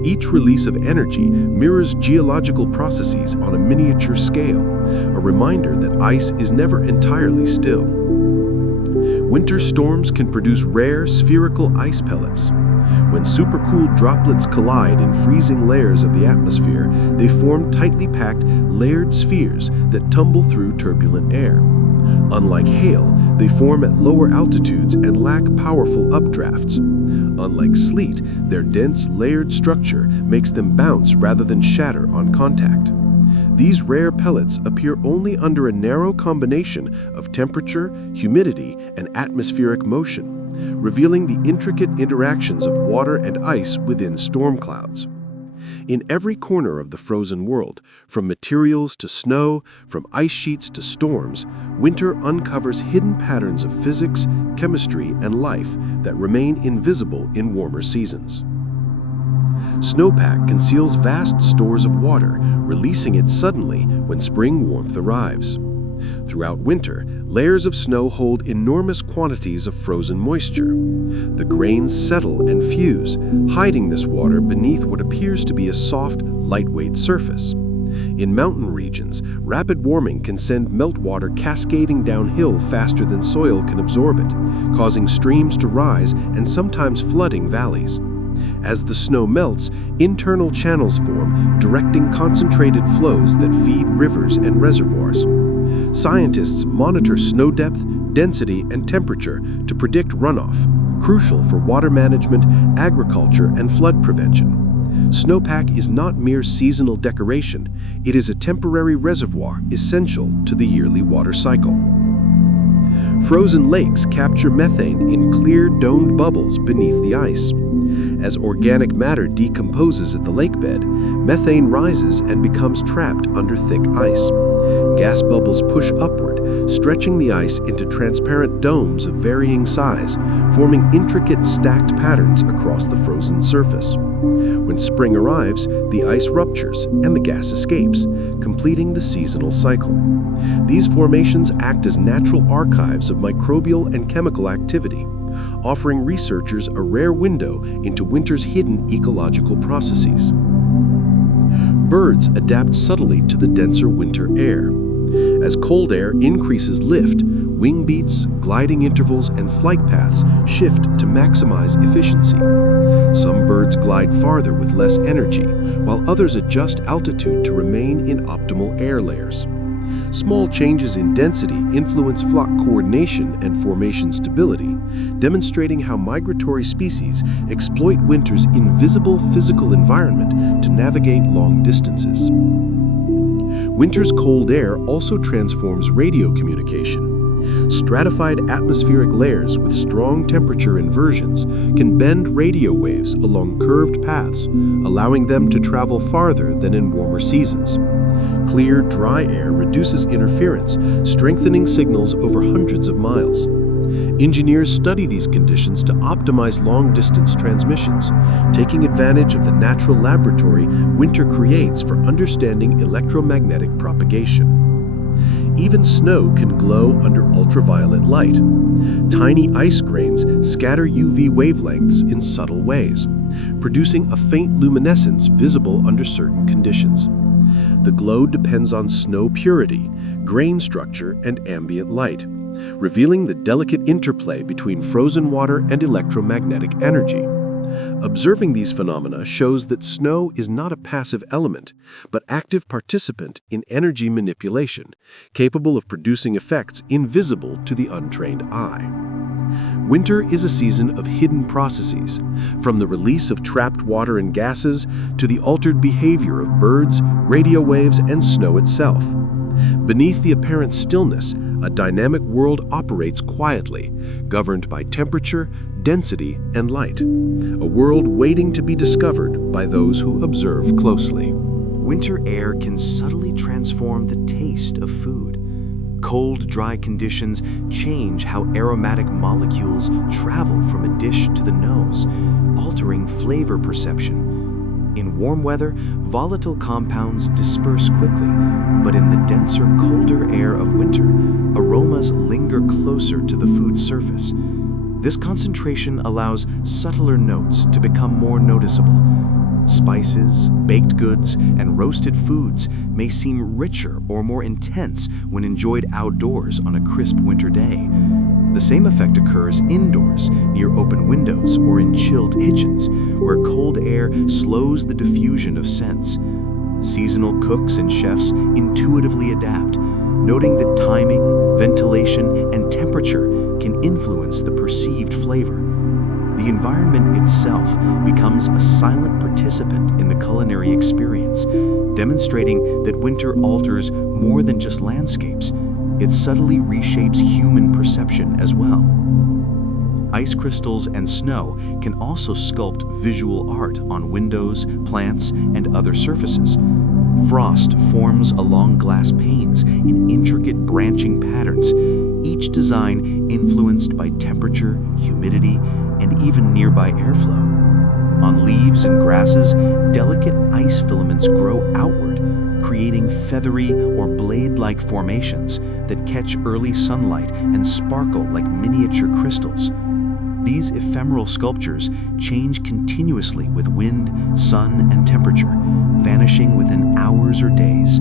Each release of energy mirrors geological processes on a miniature scale, a reminder that ice is never entirely still. Winter storms can produce rare spherical ice pellets. When supercooled droplets collide in freezing layers of the atmosphere, they form tightly packed, layered spheres that tumble through turbulent air. Unlike hail, they form at lower altitudes and lack powerful updrafts. Unlike sleet, their dense, layered structure makes them bounce rather than shatter on contact. These rare pellets appear only under a narrow combination of temperature, humidity, and atmospheric motion, revealing the intricate interactions of water and ice within storm clouds. In every corner of the frozen world, from materials to snow, from ice sheets to storms, winter uncovers hidden patterns of physics, chemistry, and life that remain invisible in warmer seasons. Snowpack conceals vast stores of water, releasing it suddenly when spring warmth arrives. Throughout winter, layers of snow hold enormous quantities of frozen moisture. The grains settle and fuse, hiding this water beneath what appears to be a soft, lightweight surface. In mountain regions, rapid warming can send meltwater cascading downhill faster than soil can absorb it, causing streams to rise and sometimes flooding valleys. As the snow melts, internal channels form, directing concentrated flows that feed rivers and reservoirs. Scientists monitor snow depth, density, and temperature to predict runoff, crucial for water management, agriculture, and flood prevention. Snowpack is not mere seasonal decoration, it is a temporary reservoir essential to the yearly water cycle. Frozen lakes capture methane in clear domed bubbles beneath the ice. As organic matter decomposes at the lakebed, methane rises and becomes trapped under thick ice. Gas bubbles push upward, stretching the ice into transparent domes of varying size, forming intricate stacked patterns across the frozen surface. When spring arrives, the ice ruptures and the gas escapes, completing the seasonal cycle. These formations act as natural archives of microbial and chemical activity, offering researchers a rare window into winter's hidden ecological processes. Birds adapt subtly to the denser winter air. As cold air increases lift, wing beats, gliding intervals, and flight paths shift to maximize efficiency. Some birds glide farther with less energy, while others adjust altitude to remain in optimal air layers. Small changes in density influence flock coordination and formation stability, demonstrating how migratory species exploit winter's invisible physical environment to navigate long distances. Winter's cold air also transforms radio communication. Stratified atmospheric layers with strong temperature inversions can bend radio waves along curved paths, allowing them to travel farther than in warmer seasons. Clear, dry air reduces interference, strengthening signals over hundreds of miles. Engineers study these conditions to optimize long-distance transmissions, taking advantage of the natural laboratory winter creates for understanding electromagnetic propagation. Even snow can glow under ultraviolet light. Tiny ice grains scatter UV wavelengths in subtle ways, producing a faint luminescence visible under certain conditions. The glow depends on snow purity, grain structure, and ambient light, revealing the delicate interplay between frozen water and electromagnetic energy. Observing these phenomena shows that snow is not a passive element, but active participant in energy manipulation, capable of producing effects invisible to the untrained eye. Winter is a season of hidden processes, from the release of trapped water and gases to the altered behavior of birds, radio waves, and snow itself. Beneath the apparent stillness, a dynamic world operates quietly, governed by temperature, density, and light. A world waiting to be discovered by those who observe closely. Winter air can subtly transform the taste of food. Cold, dry conditions change how aromatic molecules travel from a dish to the nose, altering flavor perception. In warm weather, volatile compounds disperse quickly, but in the denser, colder air of winter, aromas linger closer to the food's surface. This concentration allows subtler notes to become more noticeable. Spices, baked goods, and roasted foods may seem richer or more intense when enjoyed outdoors on a crisp winter day. The same effect occurs indoors, near open windows or in chilled kitchens, where cold air slows the diffusion of scents. Seasonal cooks and chefs intuitively adapt, noting that timing, ventilation, and temperature can influence the perceived flavor. The environment itself becomes a silent participant in the culinary experience, demonstrating that winter alters more than just landscapes. It subtly reshapes human perception as well. Ice crystals and snow can also sculpt visual art on windows, plants, and other surfaces. Frost forms along glass panes in intricate branching patterns, each design influenced by temperature, humidity, and even nearby airflow. On leaves and grasses, delicate ice filaments grow outward, creating feathery or blade-like formations that catch early sunlight and sparkle like miniature crystals. These ephemeral sculptures change continuously with wind, sun, and temperature, vanishing within hours or days.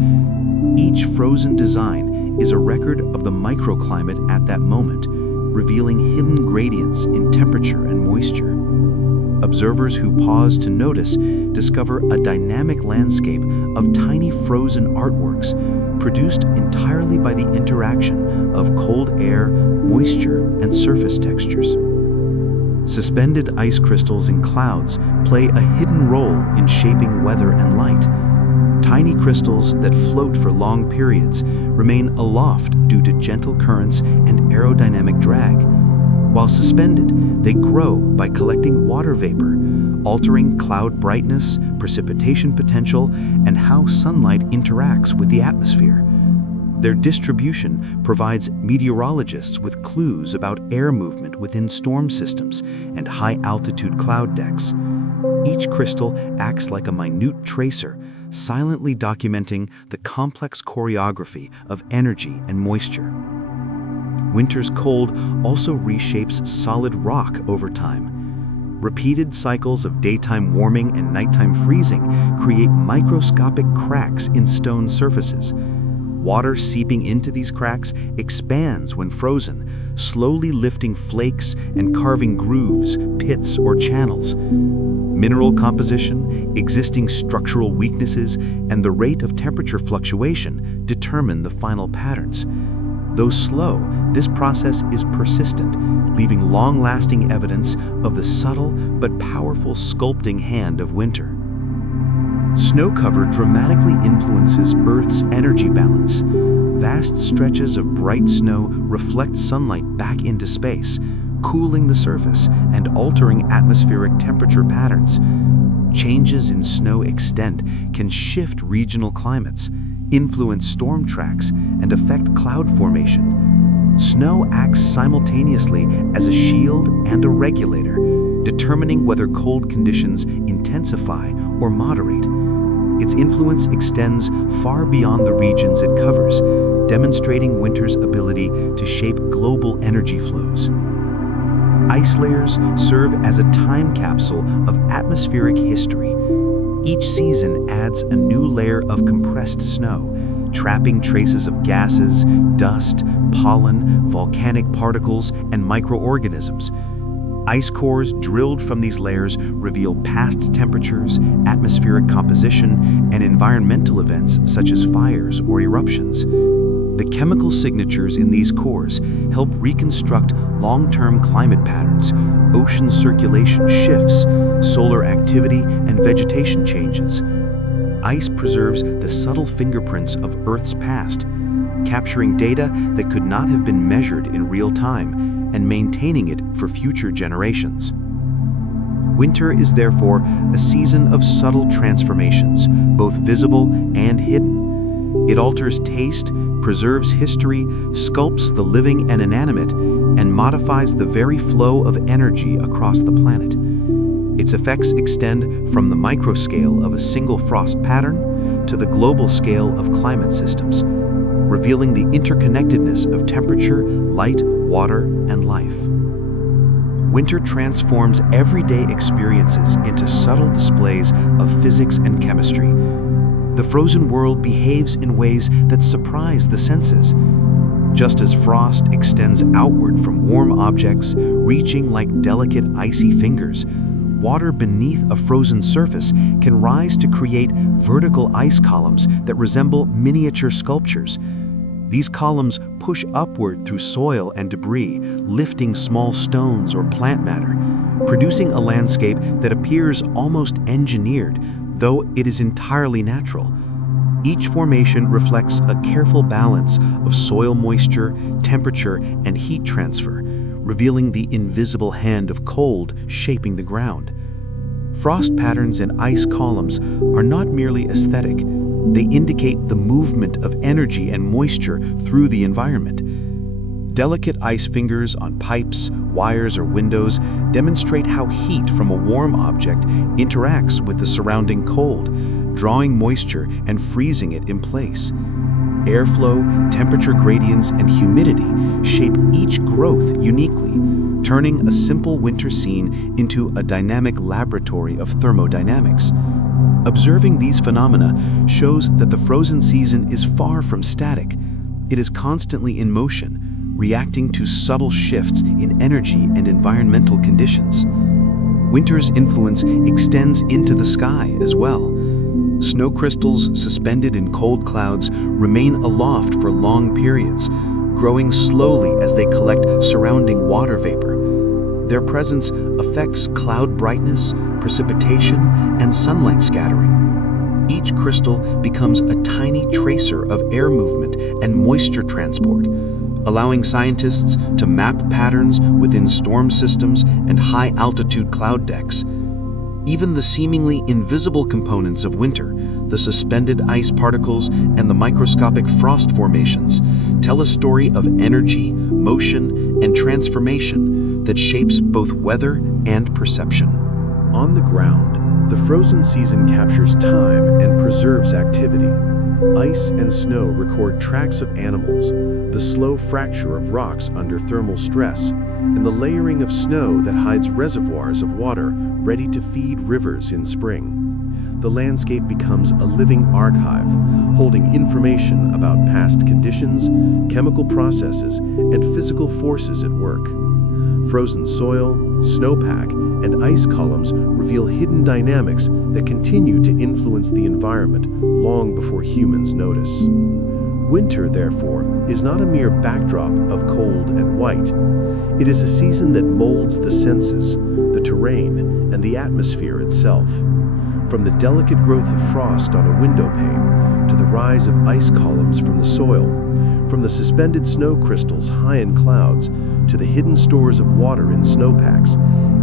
Each frozen design is a record of the microclimate at that moment, revealing hidden gradients in temperature and moisture. Observers who pause to notice discover a dynamic landscape of tiny frozen artworks produced entirely by the interaction of cold air, moisture, and surface textures. Suspended ice crystals in clouds play a hidden role in shaping weather and light. Tiny crystals that float for long periods remain aloft due to gentle currents and aerodynamic drag. While suspended, they grow by collecting water vapor, altering cloud brightness, precipitation potential, and how sunlight interacts with the atmosphere. Their distribution provides meteorologists with clues about air movement within storm systems and high-altitude cloud decks. Each crystal acts like a minute tracer, silently documenting the complex choreography of energy and moisture. Winter's cold also reshapes solid rock over time. Repeated cycles of daytime warming and nighttime freezing create microscopic cracks in stone surfaces. Water seeping into these cracks expands when frozen, slowly lifting flakes and carving grooves, pits, or channels. Mineral composition, existing structural weaknesses, and the rate of temperature fluctuation determine the final patterns. Though slow, this process is persistent, leaving long-lasting evidence of the subtle but powerful sculpting hand of winter. Snow cover dramatically influences Earth's energy balance. Vast stretches of bright snow reflect sunlight back into space, cooling the surface and altering atmospheric temperature patterns. Changes in snow extent can shift regional climates, influence storm tracks, and affect cloud formation. Snow acts simultaneously as a shield and a regulator, determining whether cold conditions intensify or moderate. Its influence extends far beyond the regions it covers, demonstrating winter's ability to shape global energy flows. Ice layers serve as a time capsule of atmospheric history. Each season adds a new layer of compressed snow, trapping traces of gases, dust, pollen, volcanic particles, and microorganisms. Ice cores drilled from these layers reveal past temperatures, atmospheric composition, and environmental events such as fires or eruptions. The chemical signatures in these cores help reconstruct long-term climate patterns, ocean circulation shifts, solar activity, and vegetation changes. Ice preserves the subtle fingerprints of Earth's past, capturing data that could not have been measured in real time and maintaining it for future generations. Winter is therefore a season of subtle transformations, both visible and hidden. It alters taste, preserves history, sculpts the living and inanimate, and modifies the very flow of energy across the planet. Its effects extend from the microscale of a single frost pattern to the global scale of climate systems, revealing the interconnectedness of temperature, light, water, and life. Winter transforms everyday experiences into subtle displays of physics and chemistry. The frozen world behaves in ways that surprise the senses. Just as frost extends outward from warm objects, reaching like delicate icy fingers, water beneath a frozen surface can rise to create vertical ice columns that resemble miniature sculptures. These columns push upward through soil and debris, lifting small stones or plant matter, producing a landscape that appears almost engineered, though it is entirely natural. Each formation reflects a careful balance of soil moisture, temperature, and heat transfer, revealing the invisible hand of cold shaping the ground. Frost patterns and ice columns are not merely aesthetic. They indicate the movement of energy and moisture through the environment. Delicate ice fingers on pipes, wires, or windows demonstrate how heat from a warm object interacts with the surrounding cold, drawing moisture and freezing it in place. Airflow, temperature gradients, and humidity shape each growth uniquely, turning a simple winter scene into a dynamic laboratory of thermodynamics. Observing these phenomena shows that the frozen season is far from static. It is constantly in motion, reacting to subtle shifts in energy and environmental conditions. Winter's influence extends into the sky as well. Snow crystals suspended in cold clouds remain aloft for long periods, growing slowly as they collect surrounding water vapor. Their presence affects cloud brightness, precipitation, and sunlight scattering. Each crystal becomes a tiny tracer of air movement and moisture transport, allowing scientists to map patterns within storm systems and high-altitude cloud decks. Even the seemingly invisible components of winter, the suspended ice particles and the microscopic frost formations, tell a story of energy, motion, and transformation that shapes both weather and perception. On the ground, the frozen season captures time and preserves activity. Ice and snow record tracks of animals, the slow fracture of rocks under thermal stress, and the layering of snow that hides reservoirs of water ready to feed rivers in spring. The landscape becomes a living archive, holding information about past conditions, chemical processes, and physical forces at work. Frozen soil, snowpack, and ice columns reveal hidden dynamics that continue to influence the environment long before humans notice. Winter, therefore, is not a mere backdrop of cold and white. It is a season that molds the senses, the terrain, and the atmosphere itself. From the delicate growth of frost on a window pane to the rise of ice columns from the soil, from the suspended snow crystals high in clouds to the hidden stores of water in snowpacks,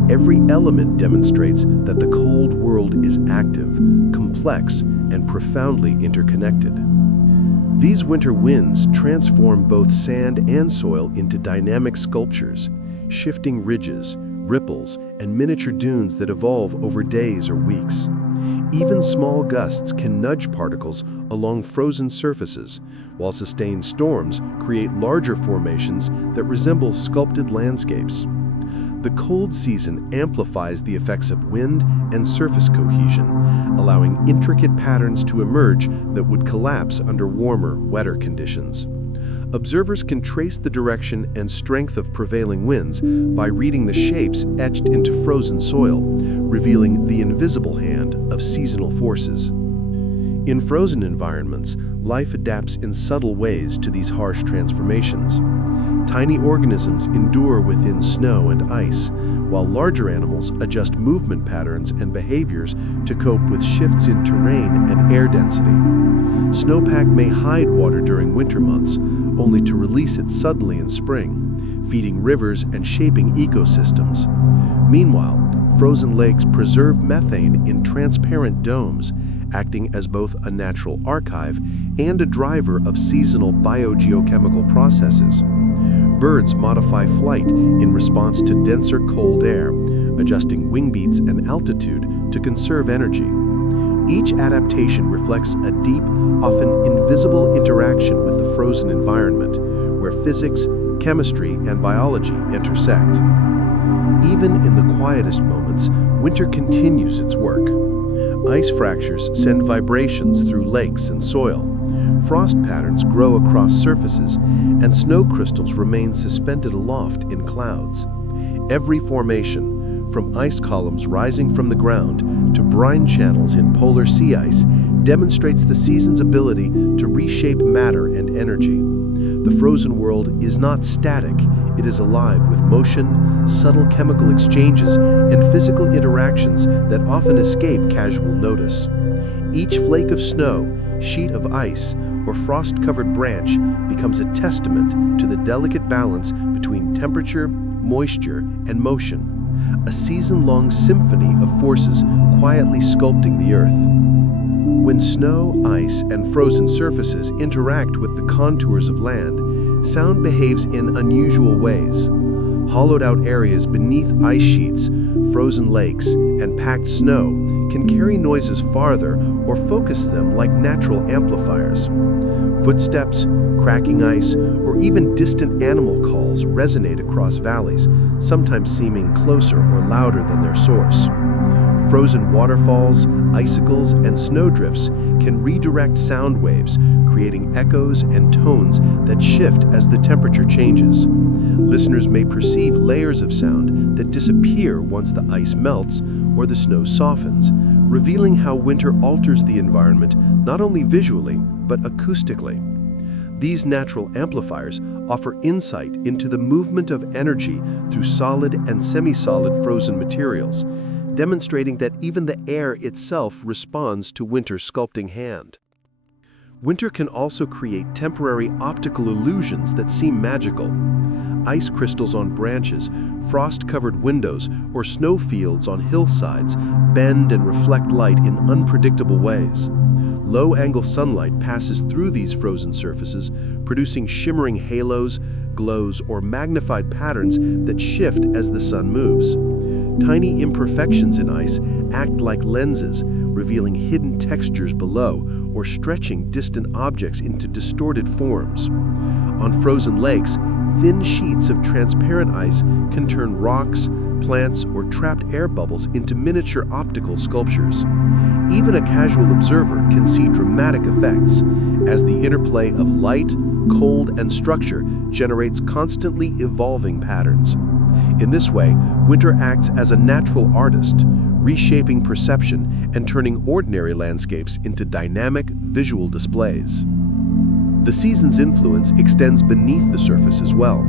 every element demonstrates that the cold world is active, complex, and profoundly interconnected. These winter winds transform both sand and soil into dynamic sculptures, shifting ridges, ripples, and miniature dunes that evolve over days or weeks. Even small gusts can nudge particles along frozen surfaces, while sustained storms create larger formations that resemble sculpted landscapes. The cold season amplifies the effects of wind and surface cohesion, allowing intricate patterns to emerge that would collapse under warmer, wetter conditions. Observers can trace the direction and strength of prevailing winds by reading the shapes etched into frozen soil, revealing the invisible hand of seasonal forces. In frozen environments, life adapts in subtle ways to these harsh transformations. Tiny organisms endure within snow and ice, while larger animals adjust movement patterns and behaviors to cope with shifts in terrain and air density. Snowpack may hide water during winter months, only to release it suddenly in spring, feeding rivers and shaping ecosystems. Meanwhile, frozen lakes preserve methane in transparent domes, acting as both a natural archive and a driver of seasonal biogeochemical processes. Birds modify flight in response to denser cold air, adjusting wing beats and altitude to conserve energy. Each adaptation reflects a deep, often invisible interaction with the frozen environment, where physics, chemistry, and biology intersect. Even in the quietest moments, winter continues its work. Ice fractures send vibrations through lakes and soil. Frost patterns grow across surfaces, and snow crystals remain suspended aloft in clouds. Every formation, from ice columns rising from the ground to brine channels in polar sea ice, demonstrates the season's ability to reshape matter and energy. The frozen world is not static, it is alive with motion, subtle chemical exchanges, and physical interactions that often escape casual notice. Each flake of snow, sheet of ice, or frost-covered branch becomes a testament to the delicate balance between temperature, moisture, and motion, a season-long symphony of forces quietly sculpting the earth. When snow, ice, and frozen surfaces interact with the contours of land, sound behaves in unusual ways. Hollowed-out areas beneath ice sheets, frozen lakes, and packed snow can carry noises farther or focus them like natural amplifiers. Footsteps, cracking ice, or even distant animal calls resonate across valleys, sometimes seeming closer or louder than their source. Frozen waterfalls, icicles, and snowdrifts can redirect sound waves, creating echoes and tones that shift as the temperature changes. Listeners may perceive layers of sound that disappear once the ice melts or the snow softens, revealing how winter alters the environment not only visually, but acoustically. These natural amplifiers offer insight into the movement of energy through solid and semi-solid frozen materials, demonstrating that even the air itself responds to winter's sculpting hand. Winter can also create temporary optical illusions that seem magical. Ice crystals on branches, frost-covered windows, or snow fields on hillsides bend and reflect light in unpredictable ways. Low-angle sunlight passes through these frozen surfaces, producing shimmering halos, glows, or magnified patterns that shift as the sun moves. Tiny imperfections in ice act like lenses, revealing hidden textures below or stretching distant objects into distorted forms. On frozen lakes, thin sheets of transparent ice can turn rocks, plants, or trapped air bubbles into miniature optical sculptures. Even a casual observer can see dramatic effects, as the interplay of light, cold, and structure generates constantly evolving patterns. In this way, winter acts as a natural artist, reshaping perception and turning ordinary landscapes into dynamic, visual displays. The season's influence extends beneath the surface as well.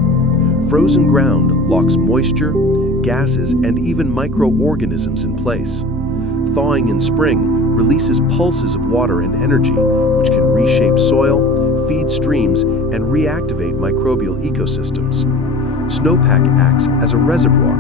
Frozen ground locks moisture, gases, and even microorganisms in place. Thawing in spring releases pulses of water and energy, which can reshape soil, feed streams, and reactivate microbial ecosystems. Snowpack acts as a reservoir,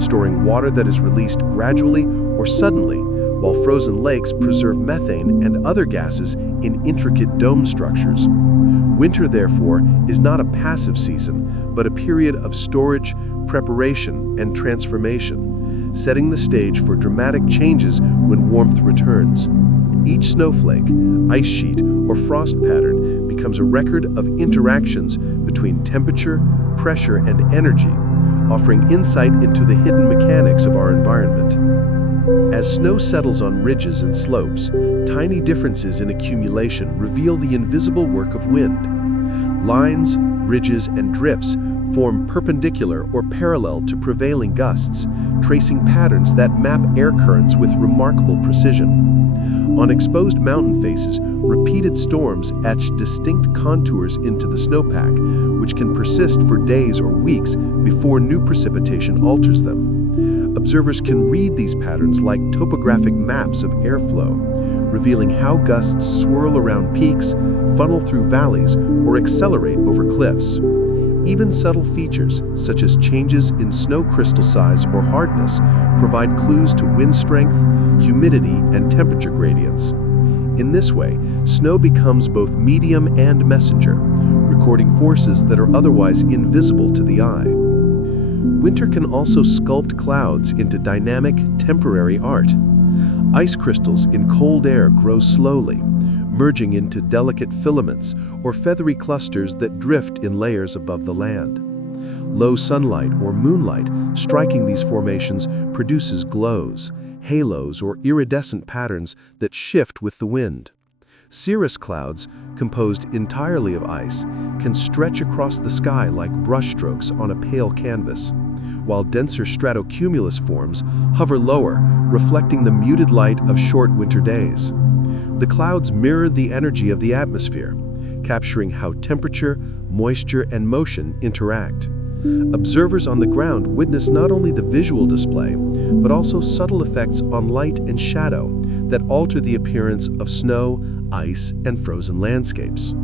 storing water that is released gradually or suddenly, while frozen lakes preserve methane and other gases in intricate dome structures. Winter, therefore, is not a passive season, but a period of storage, preparation, and transformation, setting the stage for dramatic changes when warmth returns. Each snowflake, ice sheet, or frost pattern becomes a record of interactions between temperature, pressure, and energy, offering insight into the hidden mechanics of our environment. As snow settles on ridges and slopes, tiny differences in accumulation reveal the invisible work of wind. Lines, ridges, and drifts form perpendicular or parallel to prevailing gusts, tracing patterns that map air currents with remarkable precision. On exposed mountain faces, repeated storms etch distinct contours into the snowpack, which can persist for days or weeks before new precipitation alters them. Observers can read these patterns like topographic maps of airflow, revealing how gusts swirl around peaks, funnel through valleys, or accelerate over cliffs. Even subtle features, such as changes in snow crystal size or hardness, provide clues to wind strength, humidity, and temperature gradients. In this way, snow becomes both medium and messenger, recording forces that are otherwise invisible to the eye. Winter can also sculpt clouds into dynamic, temporary art. Ice crystals in cold air grow slowly, merging into delicate filaments or feathery clusters that drift in layers above the land. Low sunlight or moonlight striking these formations produces glows, halos, or iridescent patterns that shift with the wind. Cirrus clouds, composed entirely of ice, can stretch across the sky like brushstrokes on a pale canvas, while denser stratocumulus forms hover lower, reflecting the muted light of short winter days. The clouds mirror the energy of the atmosphere, capturing how temperature, moisture, and motion interact. Observers on the ground witness not only the visual display, but also subtle effects on light and shadow that alter the appearance of snow, ice, and frozen landscapes.